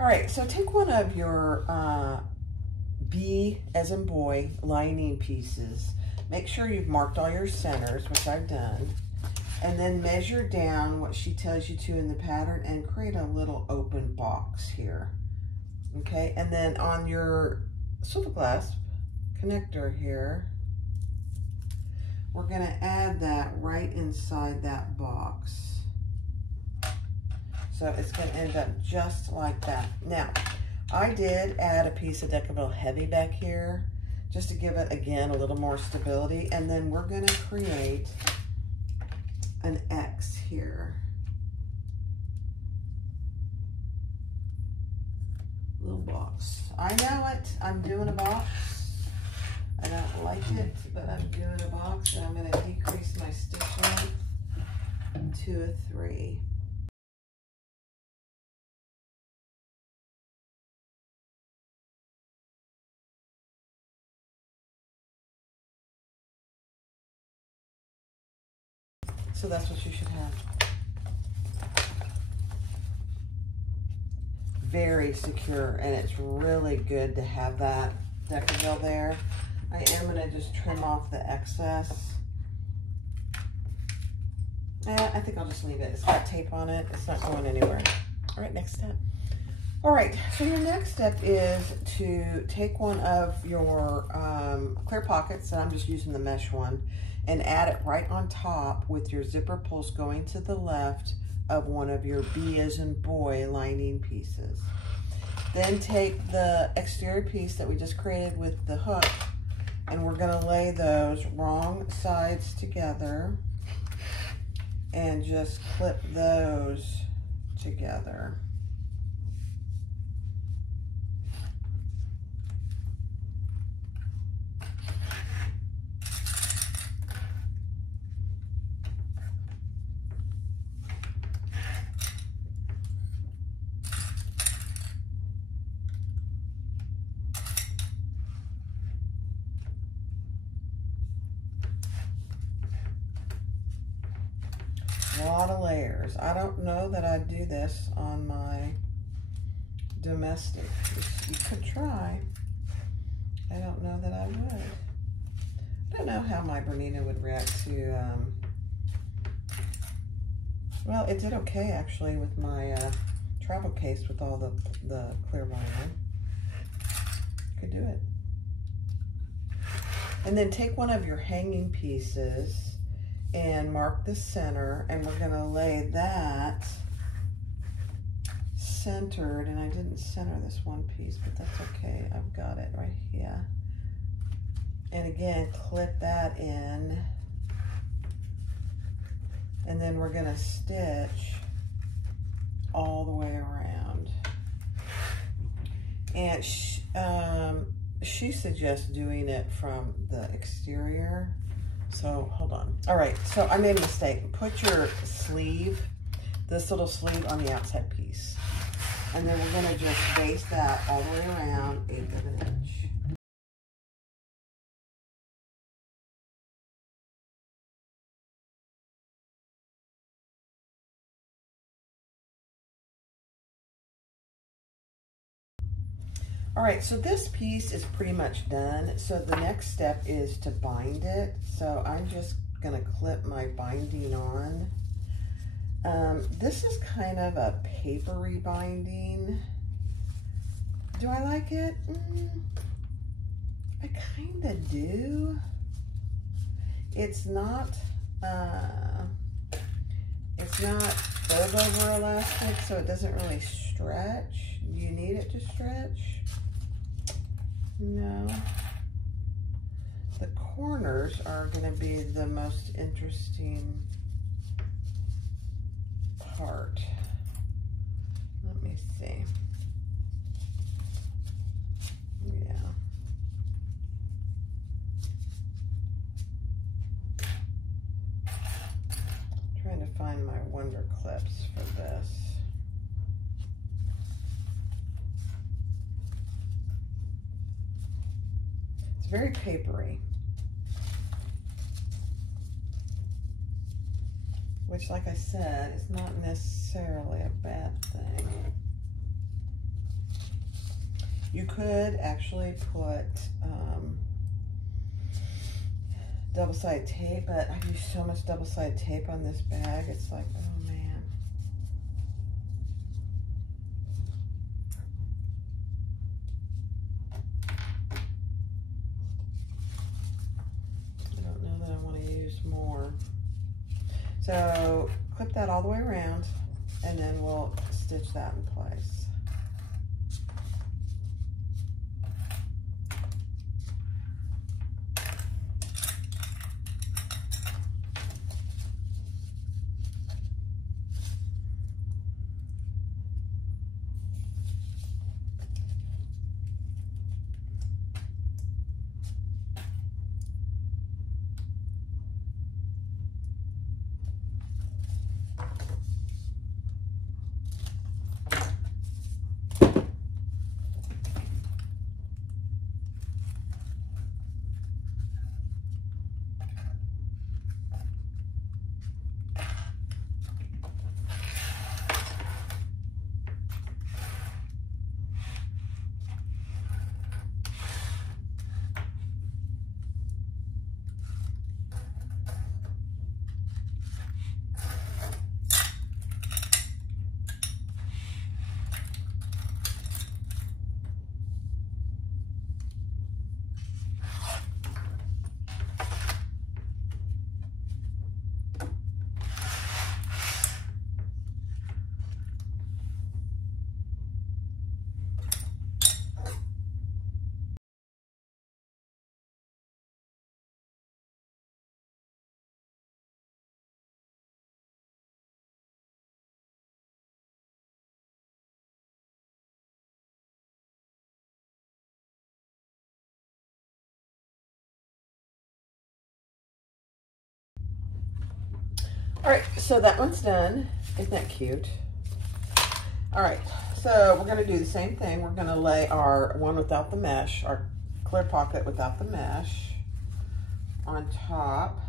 All right, so take one of your B as in boy lining pieces. Make sure you've marked all your centers, which I've done, and then measure down what she tells you to in the pattern and create a little open box here. Okay, and then on your swivel clasp connector here, we're gonna add that right inside that box. So it's going to end up just like that. Now, I did add a piece of Decaville Heavy back here just to give it, again, a little more stability. And then we're going to create an X here. Little box. I know it. I'm doing a box. I don't like it, but I'm doing a box. And I'm going to decrease my stitch length to a 3. So that's what you should have. Very secure, and it's really good to have that Decaville there. I am going to just trim off the excess. I think I'll just leave it. It's got tape on it. It's not going anywhere. All right, next step. All right, so your next step is to take one of your clear pockets, and I'm just using the mesh one, and add it right on top with your zipper pulls going to the left of one of your B as in boy lining pieces. Then take the exterior piece that we just created with the hook, and we're gonna lay those wrong sides together and just clip those together. A lot of layers. I don't know that I'd do this on my domestic. You could try. I don't know that I would. I don't know how my Bernina would react to, well, it did okay actually with my travel case with all the clear vinyl. Could do it. And then take one of your hanging pieces and mark the center, and we're gonna lay that centered, and I didn't center this one piece, but that's okay. I've got it right here. And again, clip that in, and then we're gonna stitch all the way around. And she suggests doing it from the exterior. So hold on. All right, so I made a mistake. Put your sleeve, this little sleeve, on the outside piece. And then we're gonna just base that all the way around 1/8 of an inch. All right, so this piece is pretty much done. So the next step is to bind it. So I'm just gonna clip my binding on. This is kind of a papery binding. Do I like it? I kind of do. It's not fold over elastic, so it doesn't really stretch. Do you need it to stretch? No. The corners are going to be the most interesting part. Let me see. Yeah. Trying to find my Wonder Clips for this. It's very papery, which, like I said, is not necessarily a bad thing. You could actually put double-sided tape, but I've used so much double-sided tape on this bag, it's like, oh man. I don't know that I want to use more. So clip that all the way around, and then we'll stitch that in place. All right, so that one's done. Isn't that cute? All right, so we're gonna do the same thing. We're gonna lay our one without the mesh, our clear pocket without the mesh, on top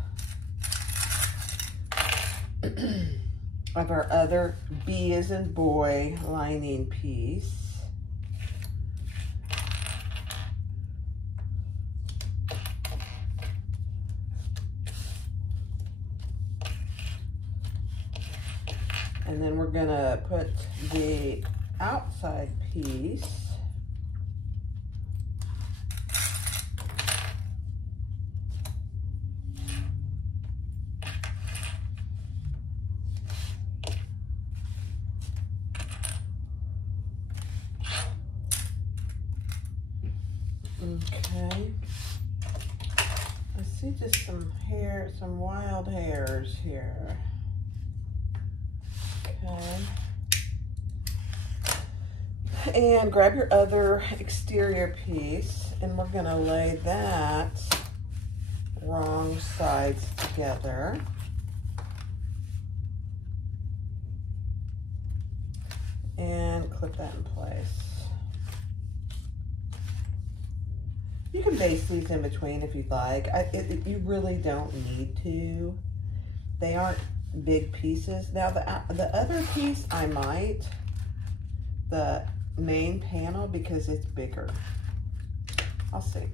of our other B as in boy lining piece. And then we're gonna put the outside piece okay. I see just some hair, some wild hairs here. Okay. And grab your other exterior piece, and we're gonna lay that wrong sides together. And clip that in place. You can base these in between if you'd like. You really don't need to. They aren't big pieces. Now the other piece I might, the main panel, because it's bigger. I'll see.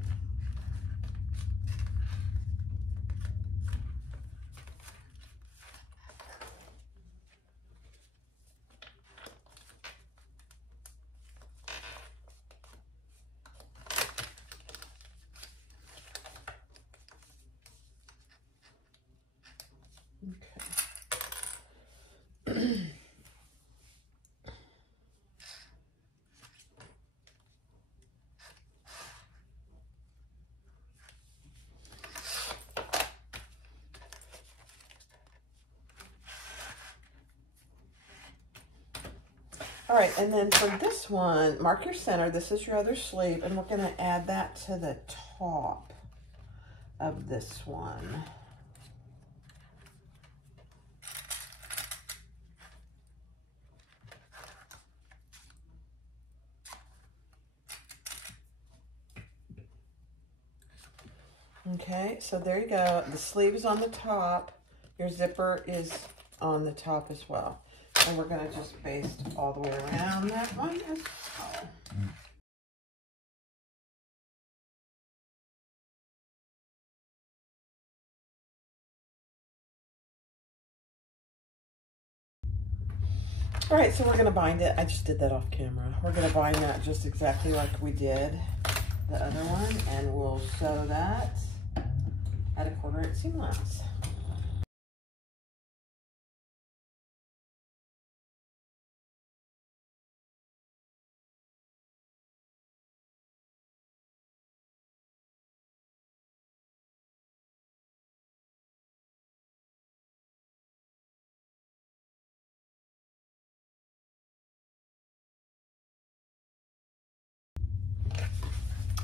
All right, and then for this one, mark your center. This is your other sleeve, and we're gonna add that to the top of this one. Okay, so there you go. The sleeve is on the top. Your zipper is on the top as well. And we're going to just baste all the way around that one as well. All right, so we're going to bind it. I just did that off camera. We're going to bind that just exactly like we did the other one, and we'll sew that at a 1/4 inch seam allowance.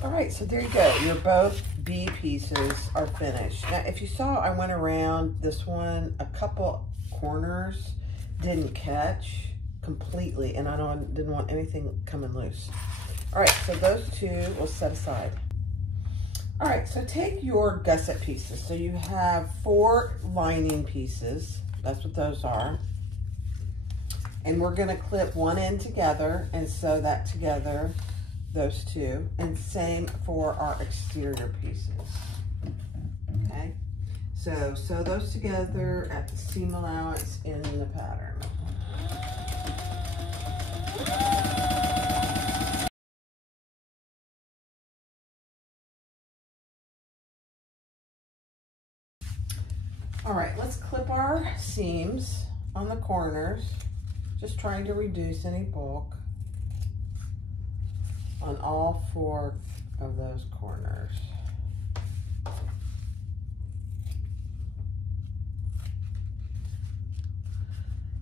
All right, so there you go. Your both B pieces are finished. Now, if you saw, I went around this one, a couple corners didn't catch completely, and I didn't want anything coming loose. All right, so those two we'll set aside. All right, so take your gusset pieces. So you have 4 lining pieces. That's what those are. And we're gonna clip one end together and sew that together, those two, and same for our exterior pieces. Okay, so sew those together at the seam allowance in the pattern. All right, let's clip our seams on the corners, just trying to reduce any bulk on all 4 of those corners.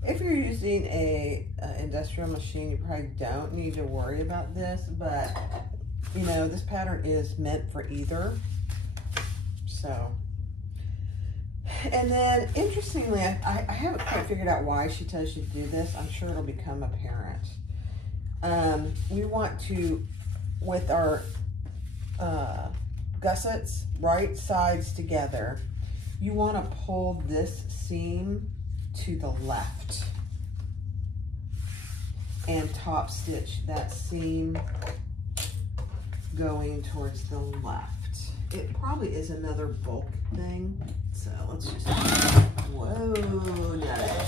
If you're using a industrial machine, you probably don't need to worry about this, but you know, this pattern is meant for either. So And then, interestingly, I haven't quite figured out why she tells you to do this. I'm sure it'll become apparent. We want to, with our gussets, right sides together, you want to pull this seam to the left and top stitch that seam going towards the left. It probably is another bulk thing, so let's just, whoa, got it.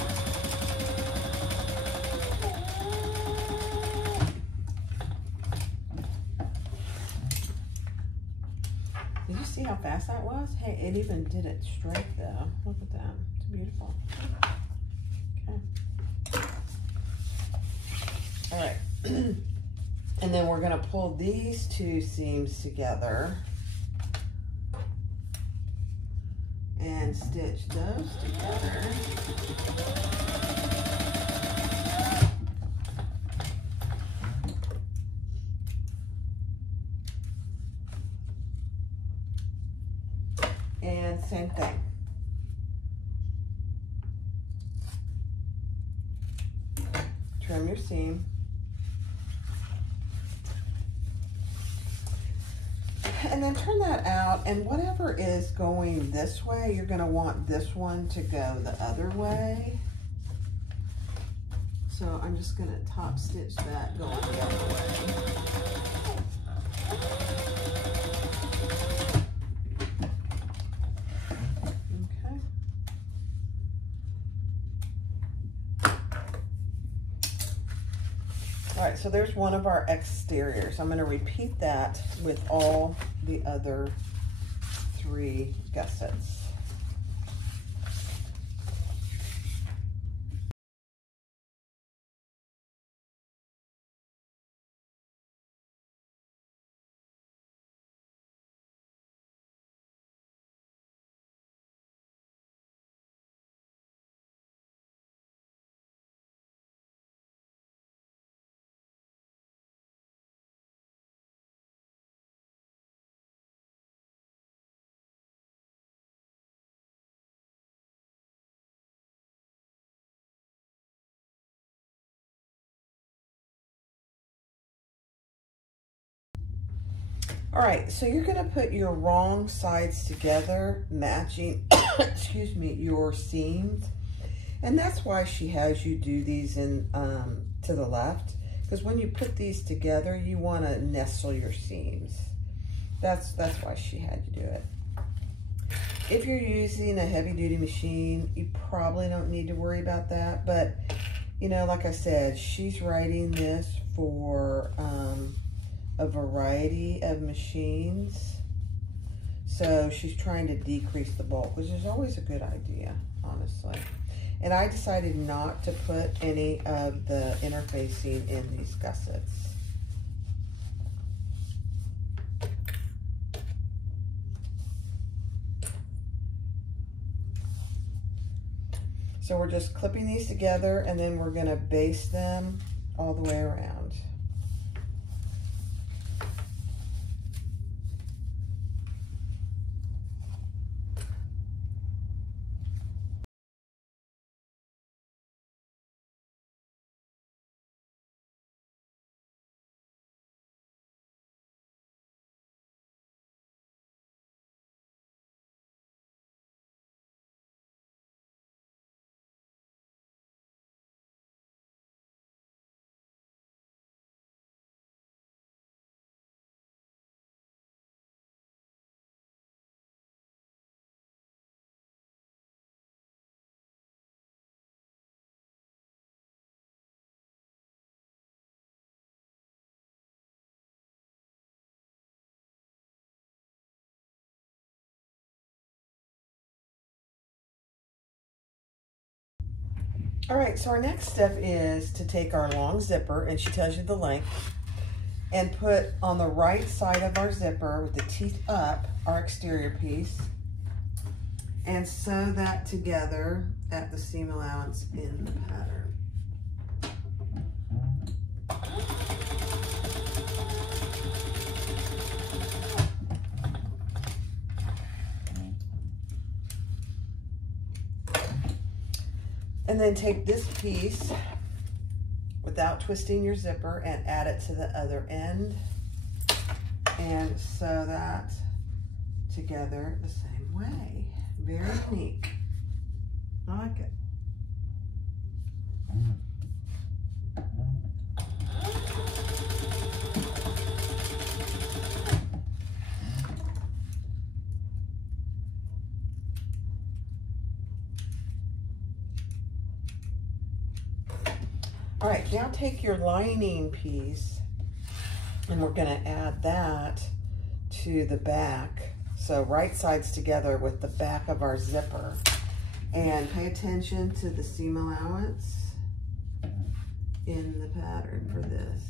Did you see how fast that was? Hey, it even did it straight though. Look at that, it's beautiful. Okay. All right, and then we're gonna pull these two seams together and stitch those together. And same thing. Trim your seam. And then turn that out, and whatever is going this way, you're going to want this one to go the other way. So I'm just going to top stitch that going the other way. Okay. All right, so there's one of our exteriors. I'm going to repeat that with all the other 3 gussets. All right, so you're gonna put your wrong sides together, matching, excuse me, your seams. And that's why she has you do these in to the left, because when you put these together, you wanna nestle your seams. That's why she had you do it. If you're using a heavy duty machine, you probably don't need to worry about that. But, you know, like I said, she's writing this for a variety of machines. So she's trying to decrease the bulk, which is always a good idea, honestly. And I decided not to put any of the interfacing in these gussets. So we're just clipping these together, and then we're gonna baste them all the way around. All right, so our next step is to take our long zipper, and she tells you the length, and put on the right side of our zipper with the teeth up our exterior piece, and sew that together at the seam allowance in the pattern. And then take this piece without twisting your zipper and add it to the other end and sew that together the same way. Very unique. I like it. All right, now take your lining piece and we're gonna add that to the back. So right sides together with the back of our zipper. And pay attention to the seam allowance in the pattern for this.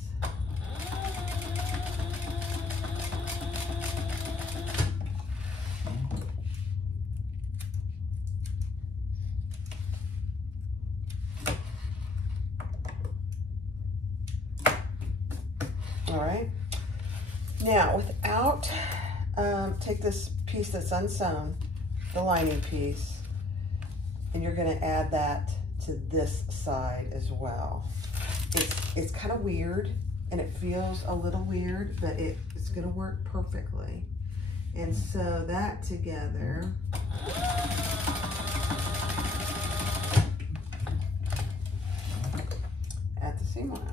All right, now without, take this piece that's unsewn, the lining piece, and you're gonna add that to this side as well. It's kind of weird and it feels a little weird, but it's gonna work perfectly. And sew that together. At the seam allowance.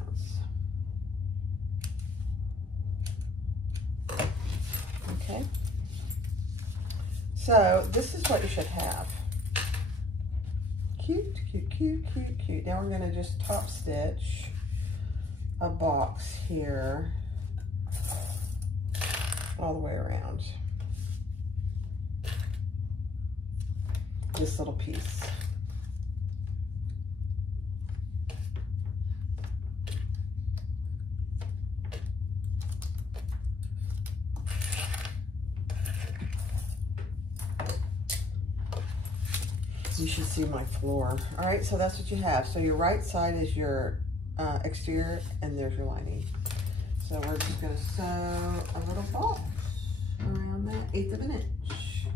Okay, so this is what you should have. Cute, cute, cute, cute, cute. Now we're gonna just top stitch a box here all the way around this little piece. You should see my floor. All right, so that's what you have. So your right side is your exterior, and there's your lining. So we're just gonna sew a little box around that 1/8 of an inch.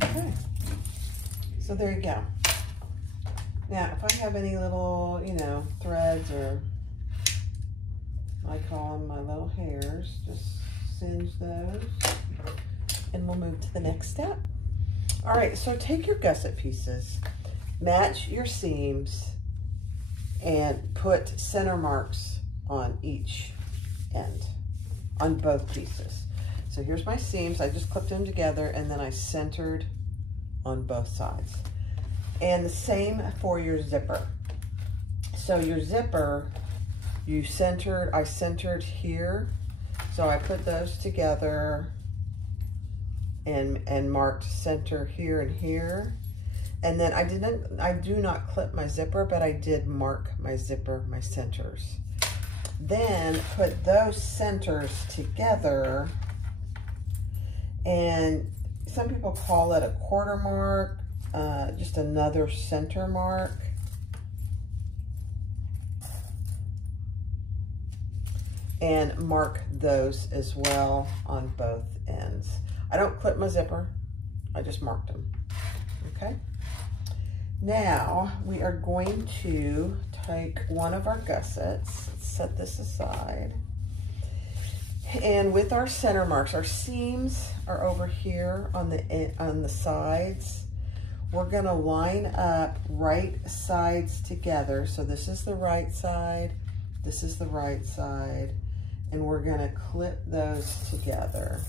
Okay, so there you go. Now, if I have any little, threads, or I call them my little hairs, just singe those, and we'll move to the next step. All right, so take your gusset pieces, match your seams, and put center marks on each end, on both pieces. So here's my seams. I just clipped them together and then I centered on both sides. And the same for your zipper. So your zipper, I centered here. So I put those together and marked center here and here. And then I do not clip my zipper, but I did mark my zipper, my centers. Then put those centers together, and some people call it a quarter mark, just another center mark. And mark those as well on both ends. I don't clip my zipper, I just marked them, okay? Now we are going to take one of our gussets, set this aside, and with our center marks, our seams are over here on the sides. We're gonna line up right sides together. So this is the right side, This is the right side. And we're gonna clip those together.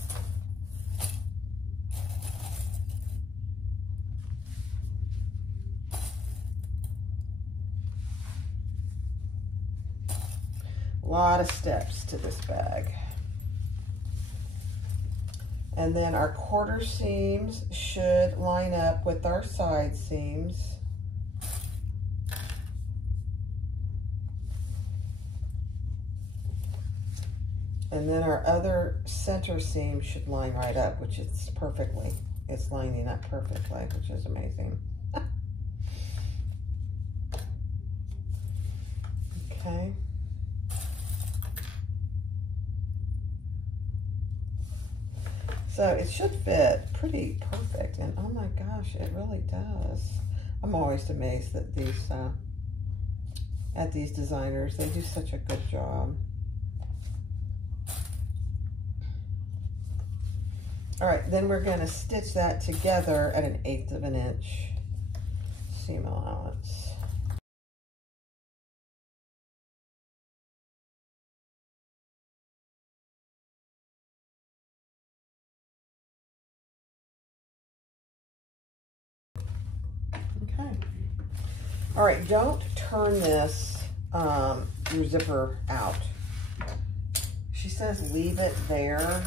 A lot of steps to this bag. And then our quarter seams should line up with our side seams. And then our other center seam should line right up, which it's perfectly. It's lining up perfectly, which is amazing. Okay. So it should fit pretty perfect, and oh my gosh, it really does. I'm always amazed at these designers. They do such a good job. All right, then we're gonna stitch that together at 1/8 of an inch seam allowance. Okay. All right, don't turn this, your zipper out. She says leave it there,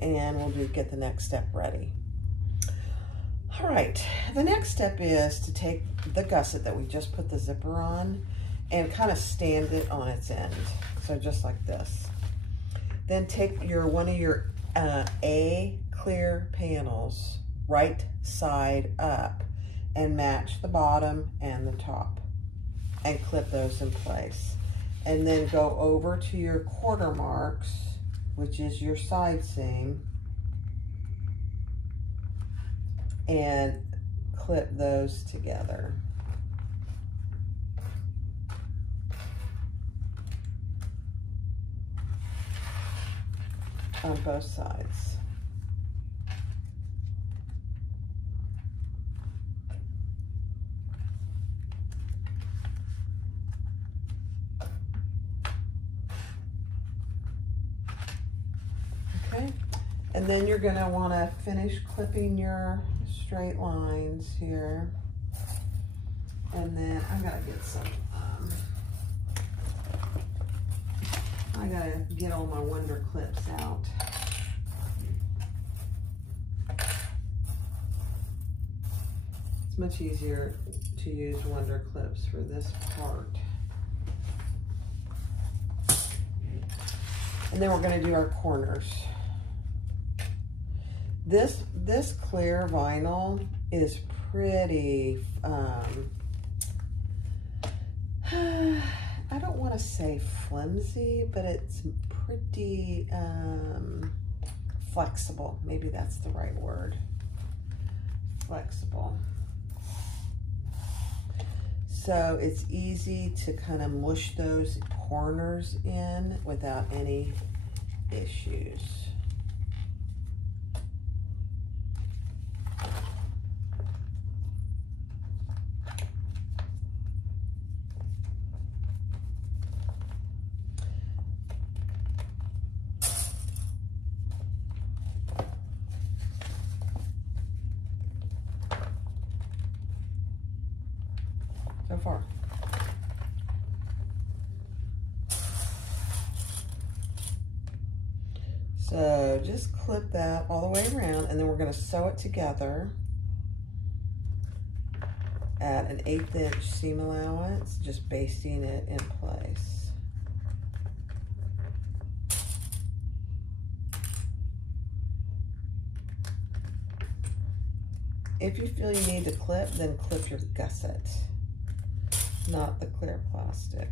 and we'll get the next step ready. All right, the next step is to take the gusset that we just put the zipper on and kind of stand it on its end. So just like this. Then take one of your A clear panels, right side up, and match the bottom and the top and clip those in place. And then go over to your quarter marks, which is your side seam, and clip those together. On both sides. Okay, and then you're going to want to finish clipping your straight lines here. And then I got to get some, I got to get all my Wonder clips out. It's much easier to use Wonder clips for this part. And then we're going to do our corners. This clear vinyl is pretty, I don't want to say flimsy, but it's pretty flexible. Maybe that's the right word. Flexible. So it's easy to kind of mush those corners in without any issues. So far. So just clip that all the way around, and then we're going to sew it together at an 1/8 inch seam allowance, just basting it in place. If you feel you need to clip, then clip your gusset, not the clear plastic.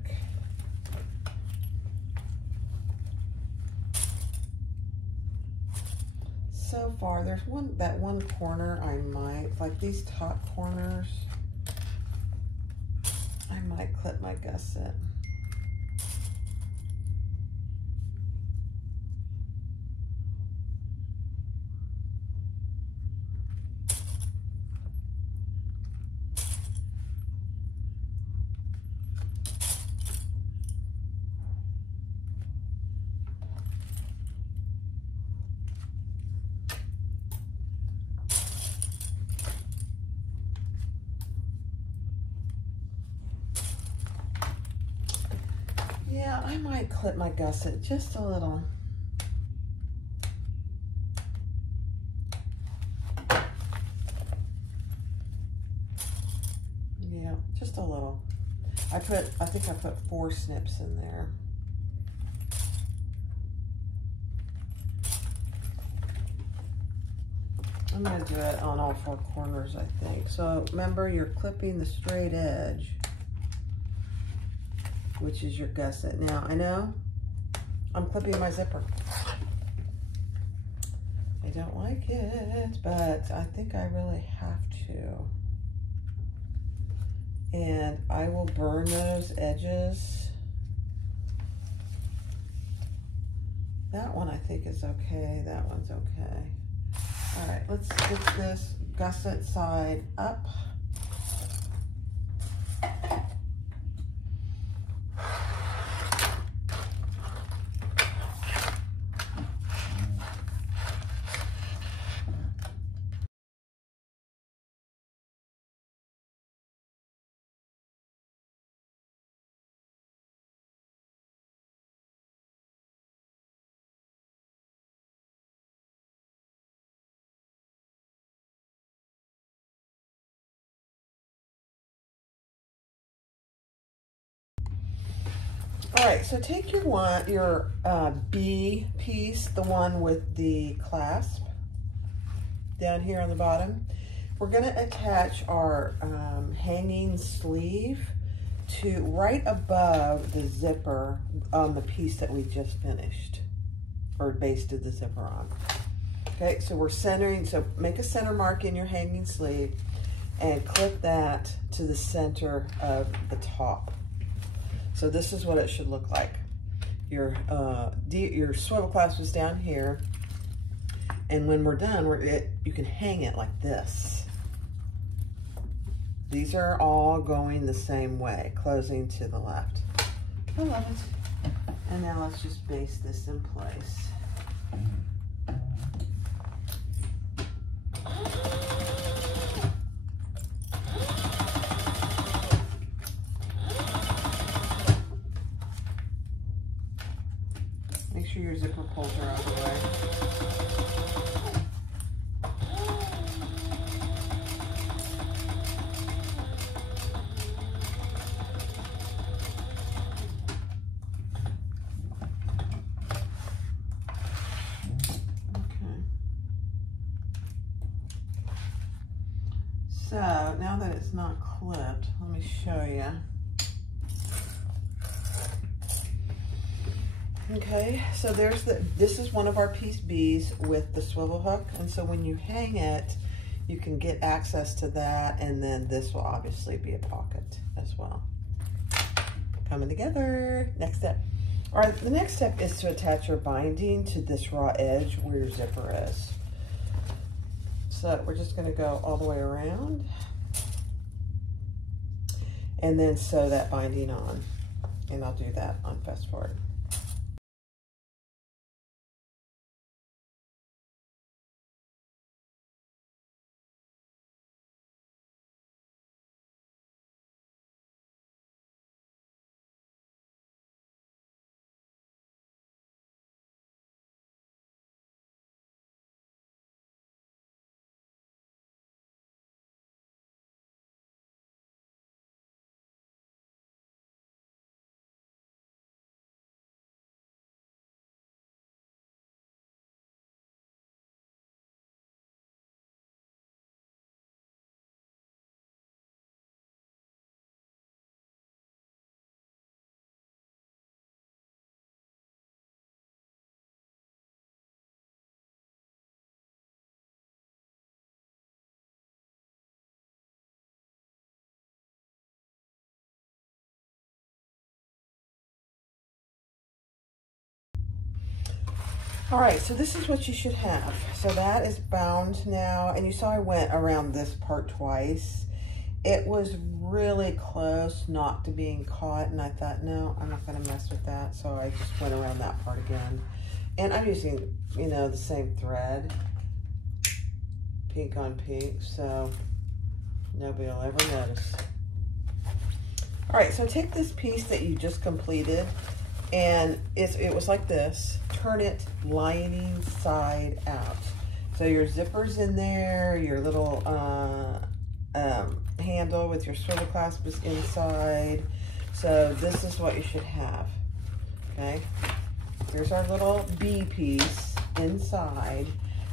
So far, there's that one corner I might, like these top corners, I might clip my gusset. Yeah, I might clip my gusset just a little. Yeah, just a little. I think I put 4 snips in there. I'm going to do it on all 4 corners, I think. So remember, you're clipping the straight edge, which is your gusset. Now, I know I'm clipping my zipper. I don't like it, but I think I really have to. And I will burn those edges. That one I think is okay. That one's okay. All right, let's get this gusset side up. All right, so take your B piece, the one with the clasp down here on the bottom. We're gonna attach our hanging sleeve to right above the zipper on the piece that we just finished or basted the zipper on. Okay, so we're centering, so make a center mark in your hanging sleeve and clip that to the center of the top. So this is what it should look like. Your swivel clasp is down here, and when we're done, you can hang it like this. These are all going the same way, closing to the left. I love it. And now let's just base this in place. Make sure your zipper pulls are out of the way. Okay. So now that it's not clipped, let me show you. Okay, so this is one of our piece Bs with the swivel hook, and so when you hang it, you can get access to that, and then this will obviously be a pocket as well. Coming together, next step. All right, the next step is to attach your binding to this raw edge where your zipper is. So we're just gonna go all the way around and then sew that binding on, and I'll do that on fast forward. All right, so this is what you should have. So that is bound now, and you saw I went around this part twice. It was really close not to being caught, and I thought, no, I'm not gonna mess with that, so I just went around that part again. And I'm using, you know, the same thread, pink on pink, so nobody will ever notice. All right, so take this piece that you just completed And it was like this. Turn it lining side out. So your zipper's in there, your little handle with your swivel clasp is inside. So this is what you should have, okay? Here's our little B piece inside.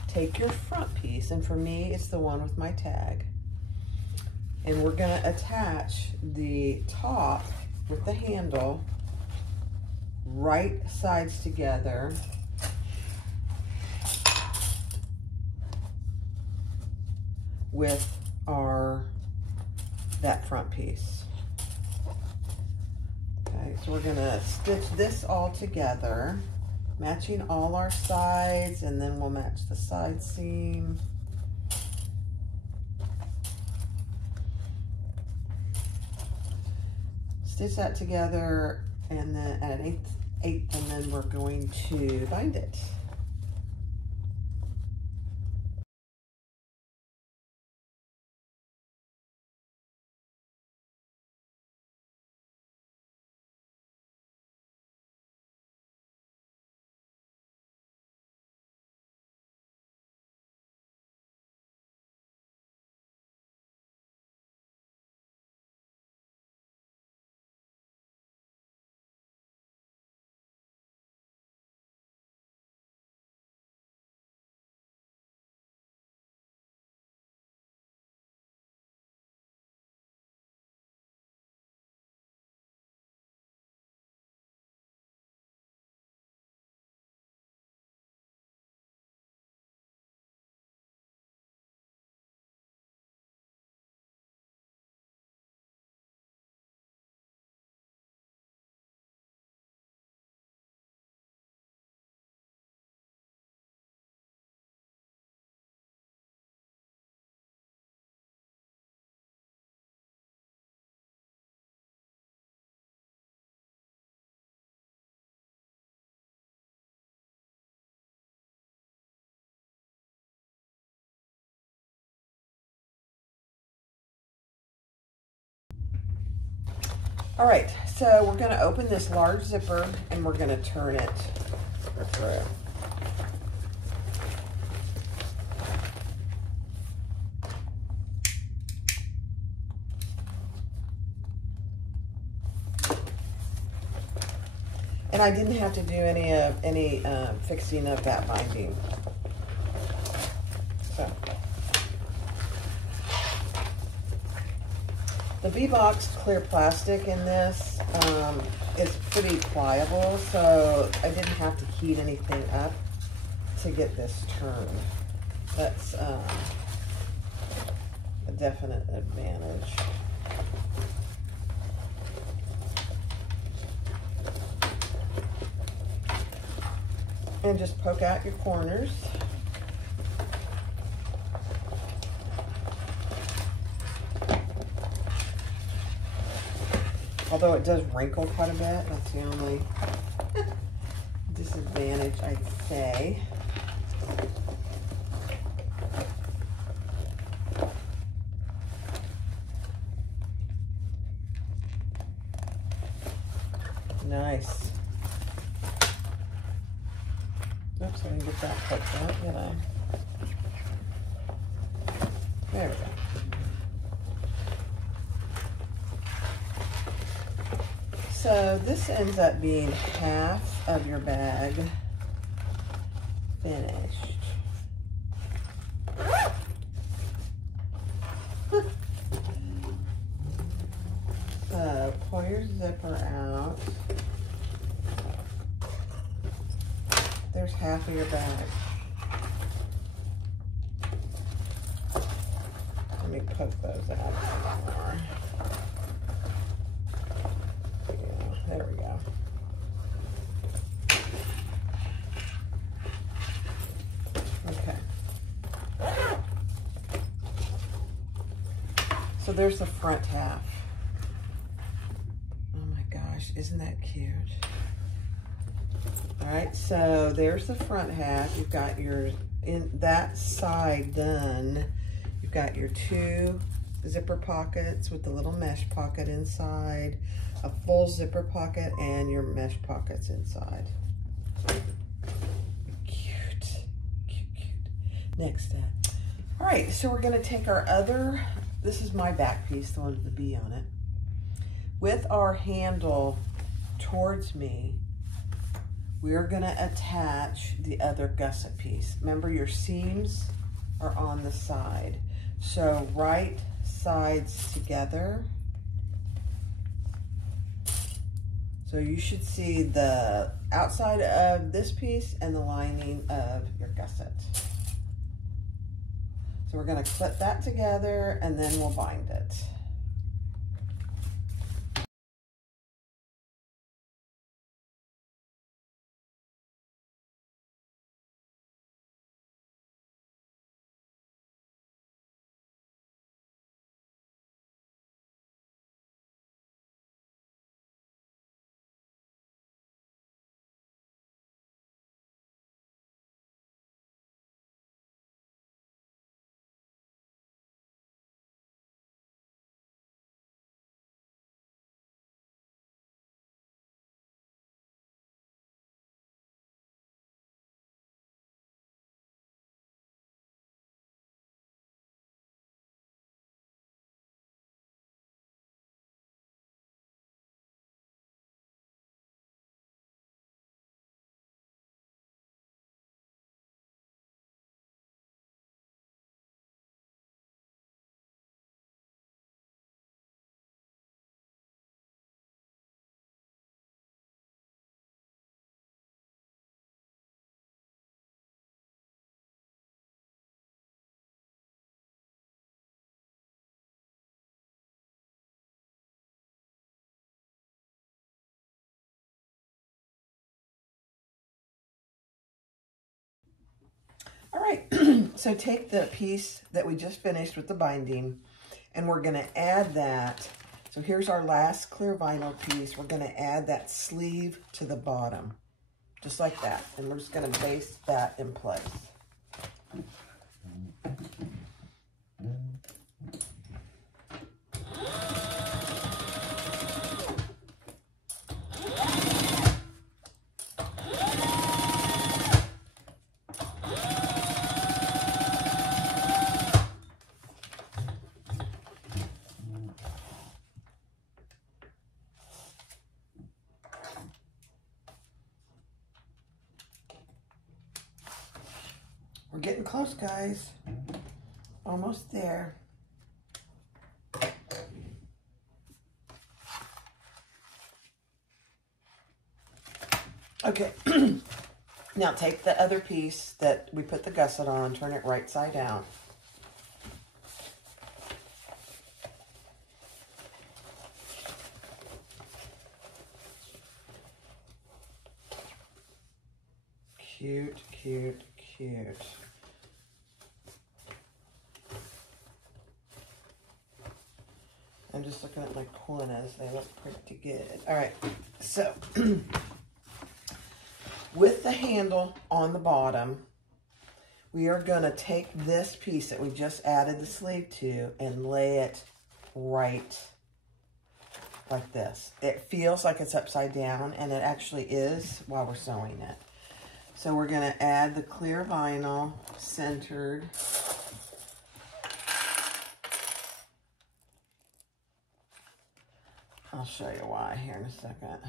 Take your front piece, and for me, it's the one with my tag. And we're gonna attach the top with the handle right sides together. With that front piece. Okay, so we're gonna stitch this all together, matching all our sides, and then we'll match the side seam. Stitch that together, and then at an eighth, and then we're going to bind it. All right, so we're gonna open this large zipper and we're gonna turn it through. And I didn't have to do any fixing of that binding. So. The B-Box clear plastic in this is pretty pliable, so I didn't have to heat anything up to get this turned. That's a definite advantage. And just poke out your corners. Although it does wrinkle quite a bit, that's the only disadvantage, I'd say. Nice. Oops, I didn't get that hooked out, did I? There we go. So this ends up being half of your bag finished. So pull your zipper out. There's half of your bag. Let me poke those out some more. There we go. Okay. So there's the front half. Oh my gosh, isn't that cute? All right, so there's the front half. You've got your, in that side done. You've got your two zipper pockets with the little mesh pocket inside. a full zipper pocket and your mesh pockets inside. Cute, cute, cute. Next step. All right, so we're gonna take our other, this is my back piece, the one with the bee on it. With our handle towards me, we're gonna attach the other gusset piece. Remember, your seams are on the side. So right sides together. So you should see the outside of this piece and the lining of your gusset. So we're gonna clip that together and then we'll bind it. All right, so take the piece that we just finished with the binding, and we're gonna add that. So here's our last clear vinyl piece. We're gonna add that sleeve to the bottom, just like that. And we're just gonna base that in place. We're getting close, guys. Almost there. Okay, now take the other piece that we put the gusset on, turn it right side out. Cute, cute, cute. I'm just looking at my corners. They look pretty good. All right, so with the handle on the bottom, we are going to take this piece that we just added the sleeve to and lay it right like this. It feels like it's upside down, and it actually is while we're sewing it. So we're going to add the clear vinyl centered. I'll show you why here in a second.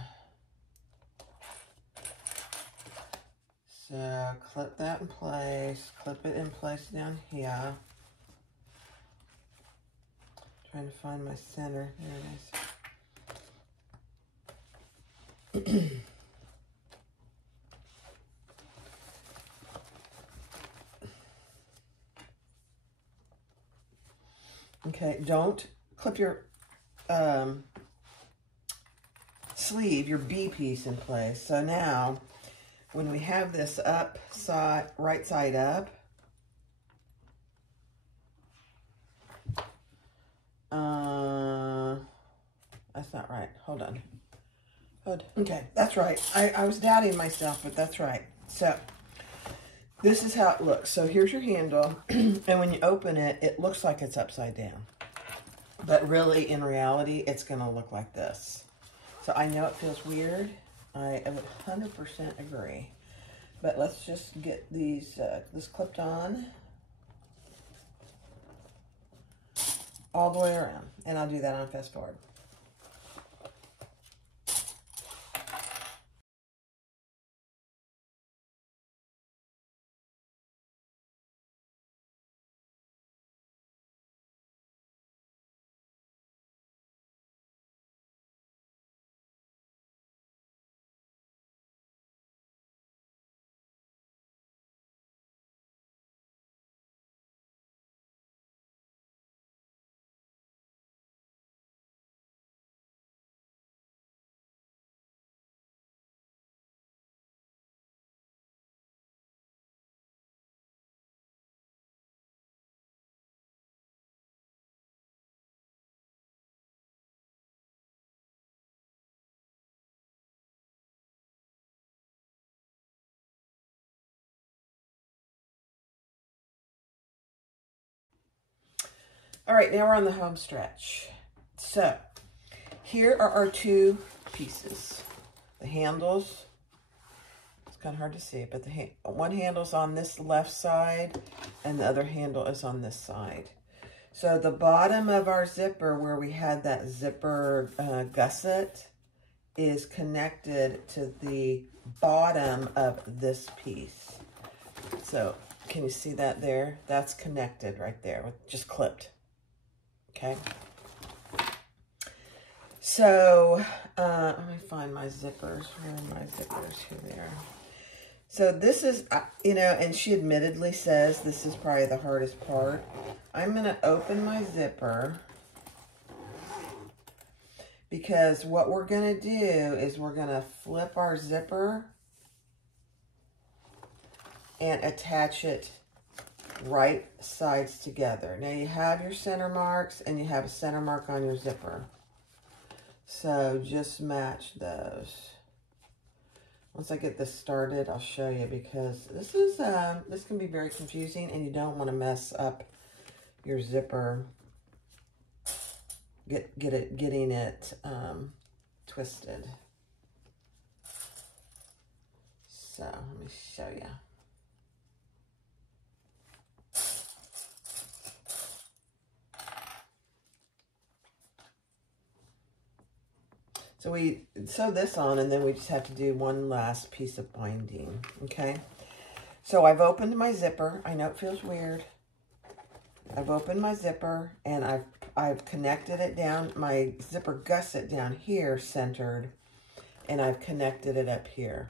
So clip that in place, clip it in place down here. Trying to find my center. There it is. Okay, don't clip your sleeve, your B piece in place. So now, when we have this right side up, that's not right. Hold on. Okay, that's right. I was doubting myself, but that's right. So this is how it looks. So here's your handle, and when you open it, it looks like it's upside down. But really, in reality, it's gonna look like this. So I know it feels weird. I would 100% agree. But let's just get these this clipped on all the way around. And I'll do that on fast forward. All right, now we're on the home stretch. So here are our two pieces. The handles, it's kind of hard to see, but one handle's on this left side and the other handle is on this side. So the bottom of our zipper, where we had that zipper gusset, is connected to the bottom of this piece. So can you see that there? That's connected right there, just clipped. Okay. So let me find my zippers. Where are my zippers? Here they are. So this is, you know, and she admittedly says this is probably the hardest part. I'm going to open my zipper because what we're going to do is we're going to flip our zipper and attach it right sides together. Now you have your center marks and you have a center mark on your zipper. So just match those. Once I get this started, I'll show you, because this is this can be very confusing and you don't want to mess up your zipper getting it twisted. So let me show you. So we sew this on, and then we just have to do one last piece of binding, okay? So I've opened my zipper. I know it feels weird. I've opened my zipper, and I've connected it down, my zipper gusset down here centered, and I've connected it up here.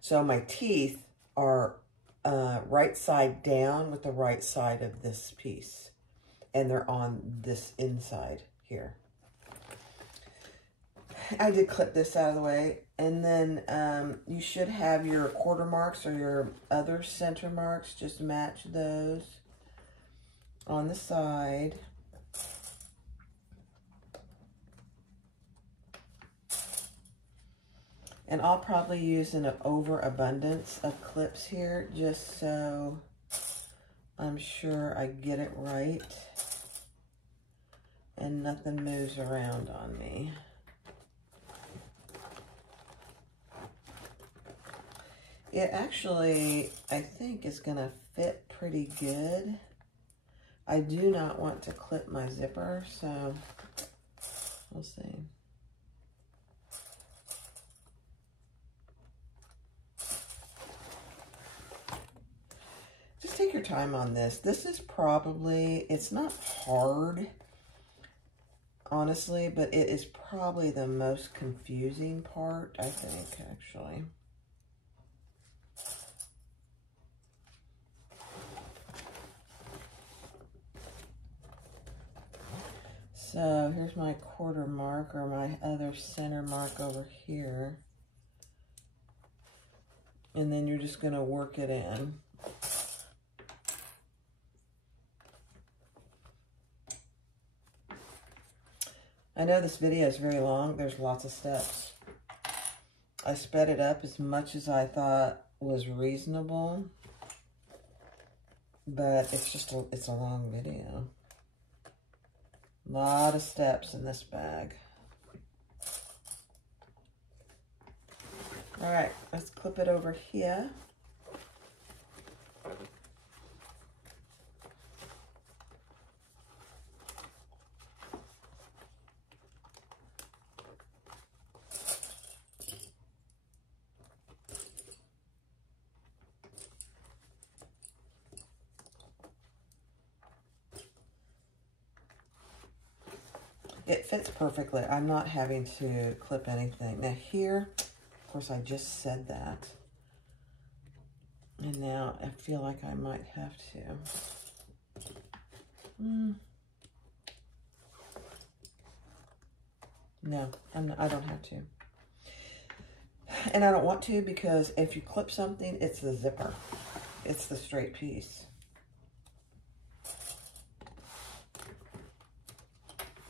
So my teeth are right side down with the right side of this piece, and they're on this inside here. I did clip this out of the way, and then you should have your quarter marks or your other center marks. Just match those on the side. And I'll probably use an overabundance of clips here, just so I'm sure I get it right and nothing moves around on me. It actually, I think, is going to fit pretty good. I do not want to clip my zipper, so we'll see. Just take your time on this. This is probably, it's not hard, honestly, but it is probably the most confusing part, I think, actually. So here's my quarter mark, or my other center mark over here. And then you're just going to work it in. I know this video is very long. There's lots of steps. I sped it up as much as I thought was reasonable. But it's just, it's a long video. A lot of steps in this bag. All right, let's clip it over here. It fits perfectly. I'm not having to clip anything. Now here, of course, I just said that. And now I feel like I might have to. No, I don't have to. And I don't want to, because if you clip something, it's the zipper. It's the straight piece.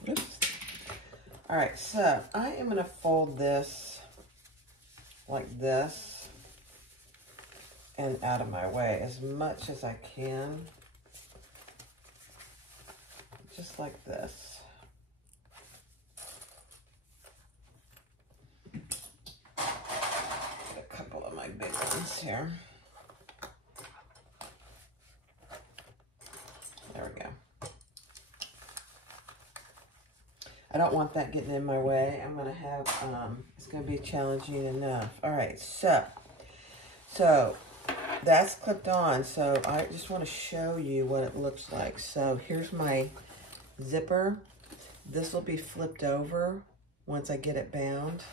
Oops. All right, so I am going to fold this like this and out of my way as much as I can. Just like this. A couple of my big ones here. There we go. I don't want that getting in my way. I'm going to have, it's going to be challenging enough. All right, so that's clipped on. So I just want to show you what it looks like. So here's my zipper. This will be flipped over once I get it bound.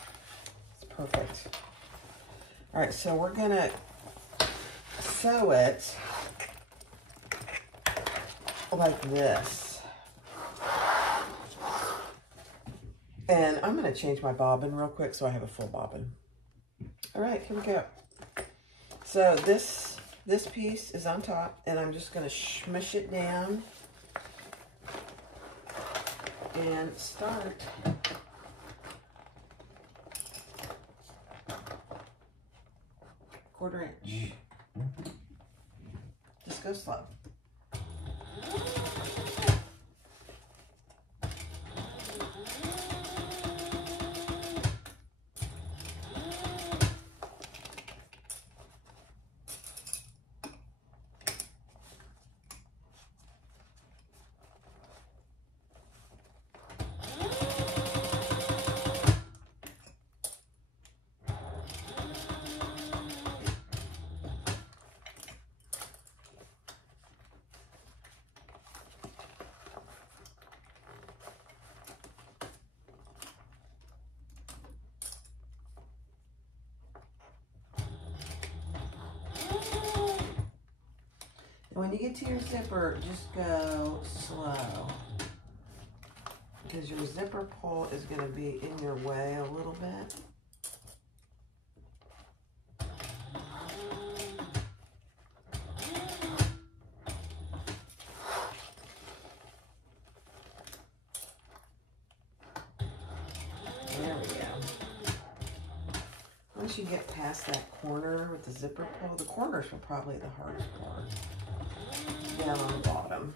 It's perfect. All right, so we're going to sew it like this. And I'm going to change my bobbin real quick so I have a full bobbin. All right, here we go. So this piece is on top, and I'm just going to smush it down and start. Quarter inch. Just go slow. When you get to your zipper, just go slow, because your zipper pull is going to be in your way a little bit. There we go. Once you get past that corner with the zipper pull, the corners are probably the hardest part. Down on the bottom.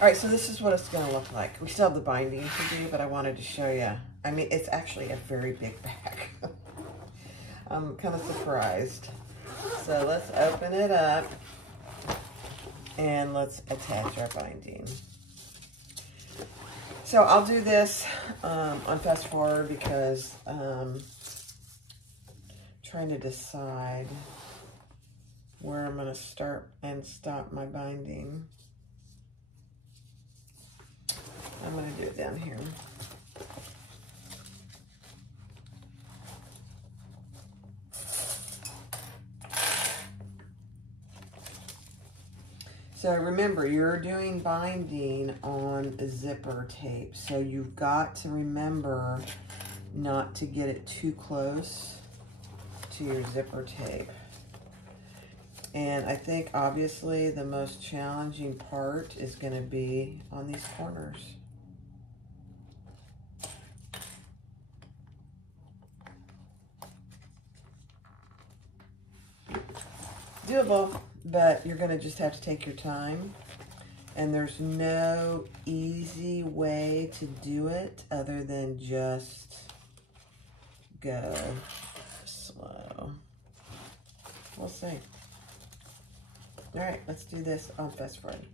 All right, so this is what it's gonna look like. We still have the binding to do, but I wanted to show you. I mean, it's actually a very big bag. I'm kind of surprised. So let's open it up and let's attach our binding. So I'll do this on fast forward because trying to decide where I'm gonna start and stop my binding. I'm gonna do it down here. So remember, you're doing binding on a zipper tape. So you've got to remember not to get it too close to your zipper tape. And I think obviously the most challenging part is going to be on these corners. Doable, but you're going to just have to take your time. And there's no easy way to do it other than just go slow. We'll see. All right, let's do this on fast forward.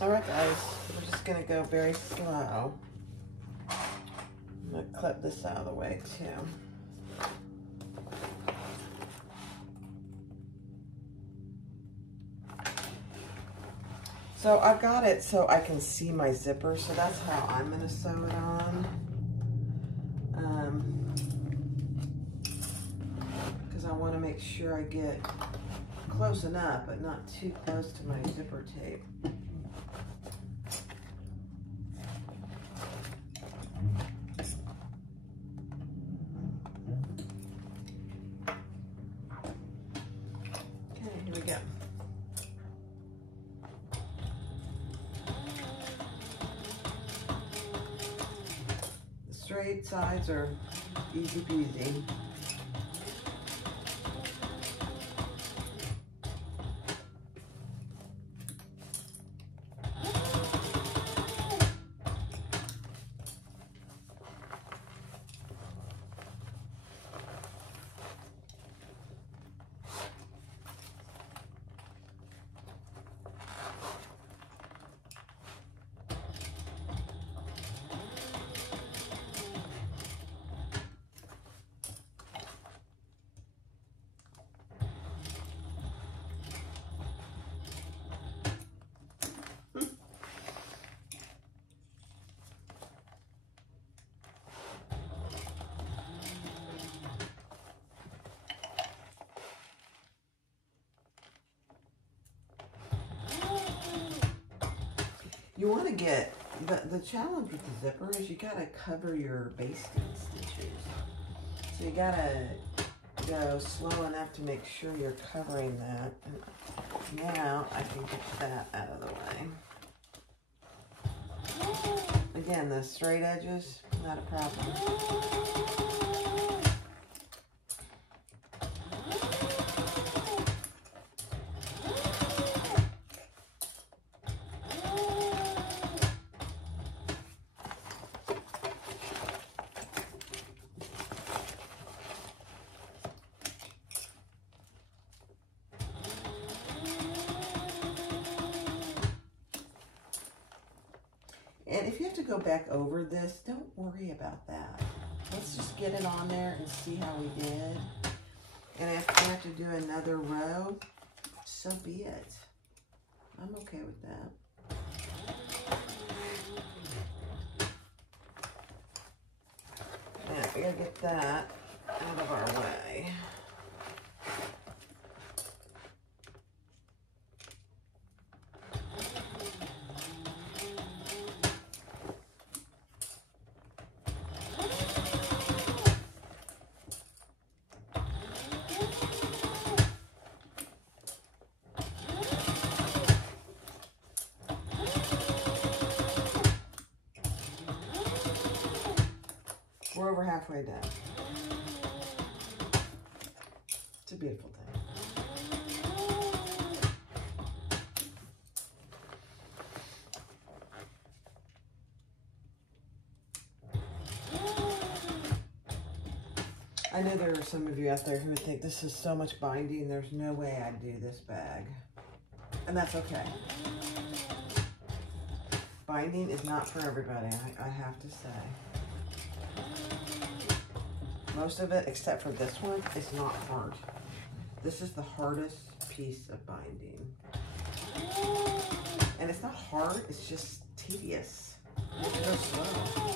All right, guys, we're just gonna go very slow. I'm gonna clip this out of the way too. So I've got it so I can see my zipper, so that's how I'm gonna sew it on. Because I wanna make sure I get close enough, but not too close to my zipper tape. Straight sides are easy peasy. You want to get, the challenge with the zipper is you got to cover your basting stitches. So you got to go slow enough to make sure you're covering that. And now I can get that out of the way. Again, the straight edges, not a problem. And if you have to go back over this, don't worry about that. Let's just get it on there and see how we did. And if we have to do another row, so be it. I'm okay with that. Now, we gotta get that out of our way. We're over halfway done. It's a beautiful thing. I know there are some of you out there who would think this is so much binding, there's no way I'd do this bag. And that's okay. Binding is not for everybody, I have to say. Most of it, except for this one, is not hard. This is the hardest piece of binding. And it's not hard, it's just tedious. It's so slow.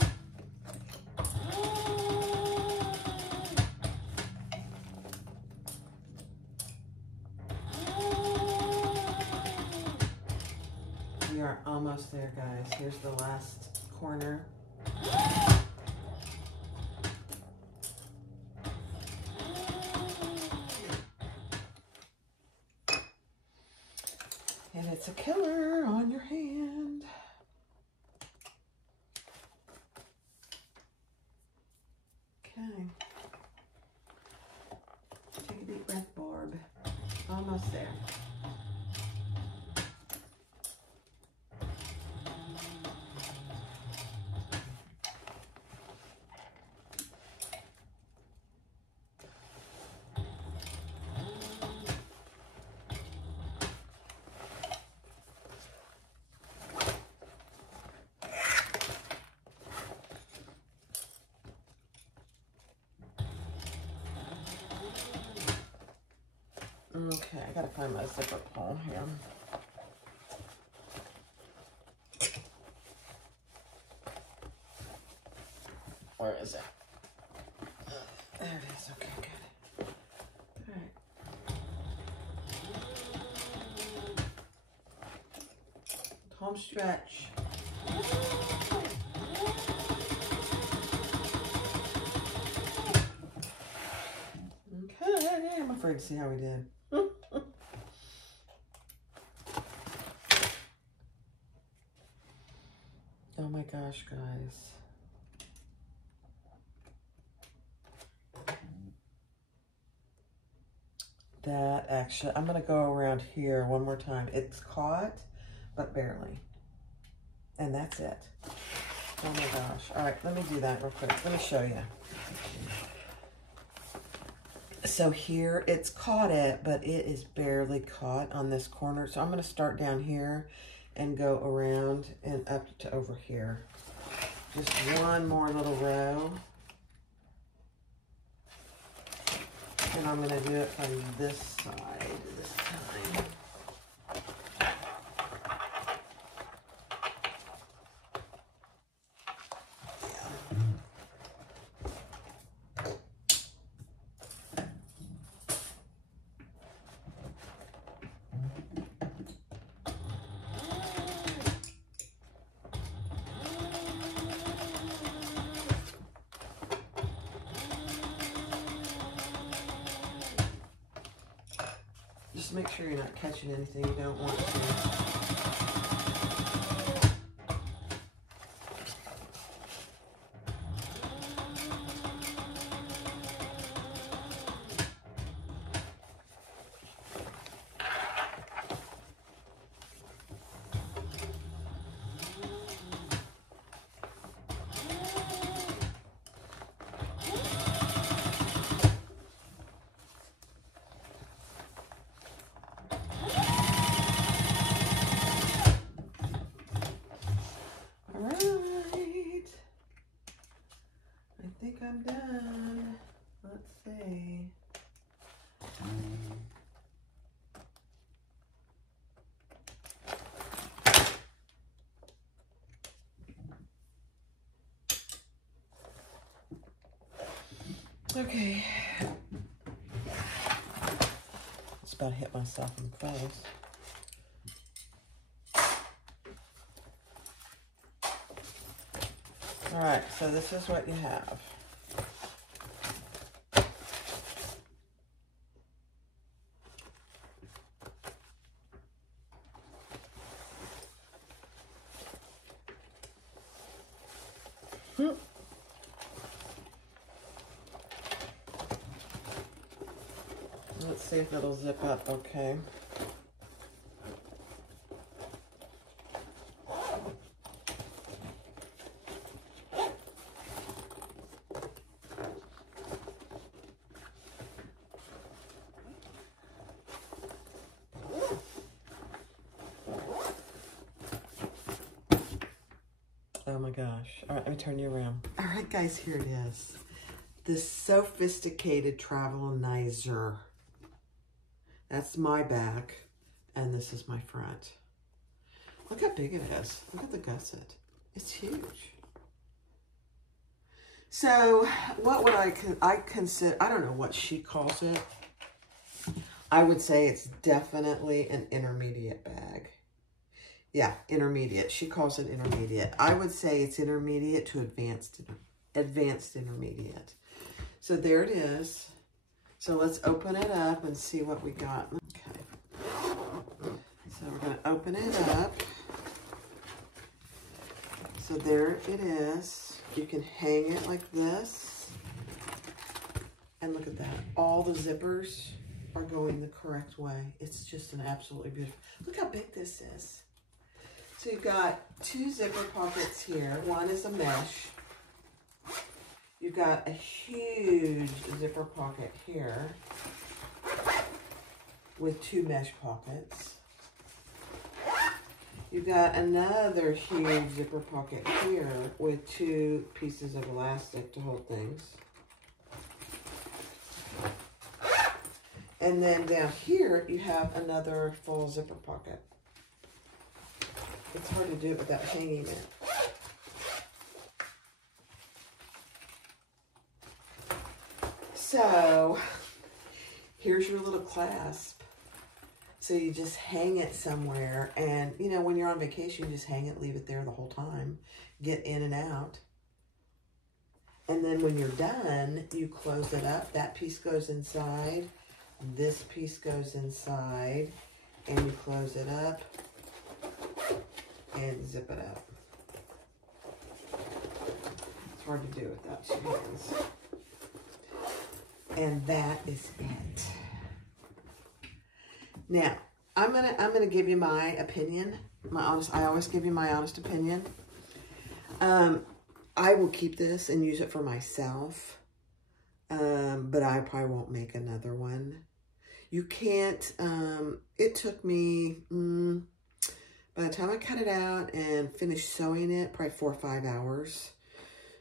We are almost there, guys. Here's the last corner. And it's a killer on your hand. Okay. Take a deep breath, Barb. Almost there. Okay, I gotta find my zipper pull here. Where is it? There it is. Okay, good. All right. Home stretch. Okay, I'm afraid to see how we did. Oh my gosh, guys. That actually, I'm going to go around here one more time. It's caught, but barely. And that's it. Oh my gosh. All right, let me do that real quick. Let me show you. So here, it's caught it, but it is barely caught on this corner. So I'm going to start down here and go around and up to over here. Just one more little row. And I'm going to do it from this side this time. Just make sure you're not catching anything you don't want to. I'm done. Let's see. Okay. Just about hit myself in the face. All right, so this is what you have. see if it'll zip up okay. Oh my gosh. All right, let me turn you around. All right, guys, here it is. This sophisticated Travelnizer. That's my back, and this is my front. Look how big it is. Look at the gusset. It's huge. So, what would I consider, I don't know what she calls it. I would say it's definitely an intermediate bag. Yeah, intermediate. She calls it intermediate. I would say it's intermediate to advanced intermediate. So there it is. So let's open it up and see what we got. Okay. So we're going to open it up. So there it is. You can hang it like this. And look at that. All the zippers are going the correct way. It's just an absolutely beautiful. Look how big this is. So you've got two zipper pockets here. One is a mesh. You've got a huge zipper pocket here with two mesh pockets. You've got another huge zipper pocket here with two pieces of elastic to hold things. And then down here, you have another full zipper pocket. It's hard to do it without hanging it. So, here's your little clasp. So you just hang it somewhere, and you know, when you're on vacation, you just hang it, leave it there the whole time. Get in and out. And then when you're done, you close it up. That piece goes inside. This piece goes inside. And you close it up. And zip it up. It's hard to do without two hands. And that is it. Now, I'm gonna give you my opinion. I always give you my honest opinion. I will keep this and use it for myself. But I probably won't make another one. You can't, it took me, by the time I cut it out and finished sewing it, probably 4 or 5 hours.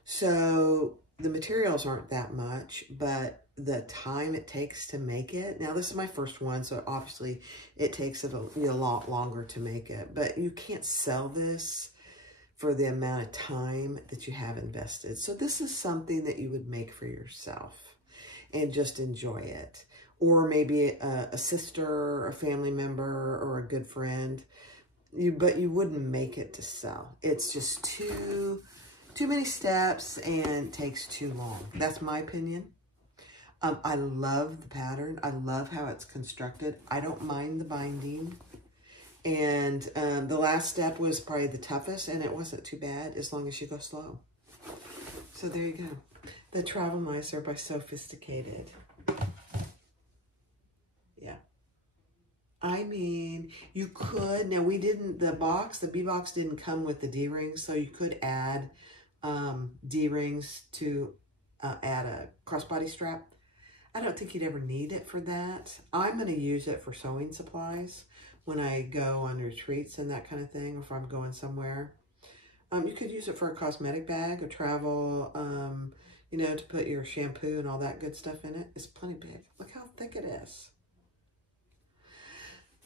So the materials aren't that much, but the time it takes to make it. Now this is my first one, so obviously it takes it a lot longer to make it. But you can't sell this for the amount of time that you have invested. So this is something that you would make for yourself and just enjoy it. Or maybe a sister, a family member, or a good friend. But you wouldn't make it to sell. It's just too many steps and takes too long. That's my opinion. I love the pattern. I love how it's constructed. I don't mind the binding. And the last step was probably the toughest, and it wasn't too bad as long as you go slow. So there you go. The Travelnizer by Sophisticated. Yeah. I mean, you could, now we didn't, the B-box didn't come with the D-rings, so you could add D-rings to add a crossbody strap. I don't think you'd ever need it for that. I'm going to use it for sewing supplies when I go on retreats and that kind of thing, or if I'm going somewhere. You could use it for a cosmetic bag, a travel, you know, to put your shampoo and all that good stuff in it. It's plenty big. Look how thick it is.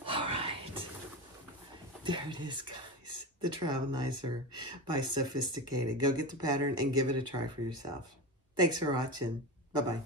All right, there it is, guys. The Travelnizer by Sophisticated. Go get the pattern and give it a try for yourself. Thanks for watching. Bye-bye.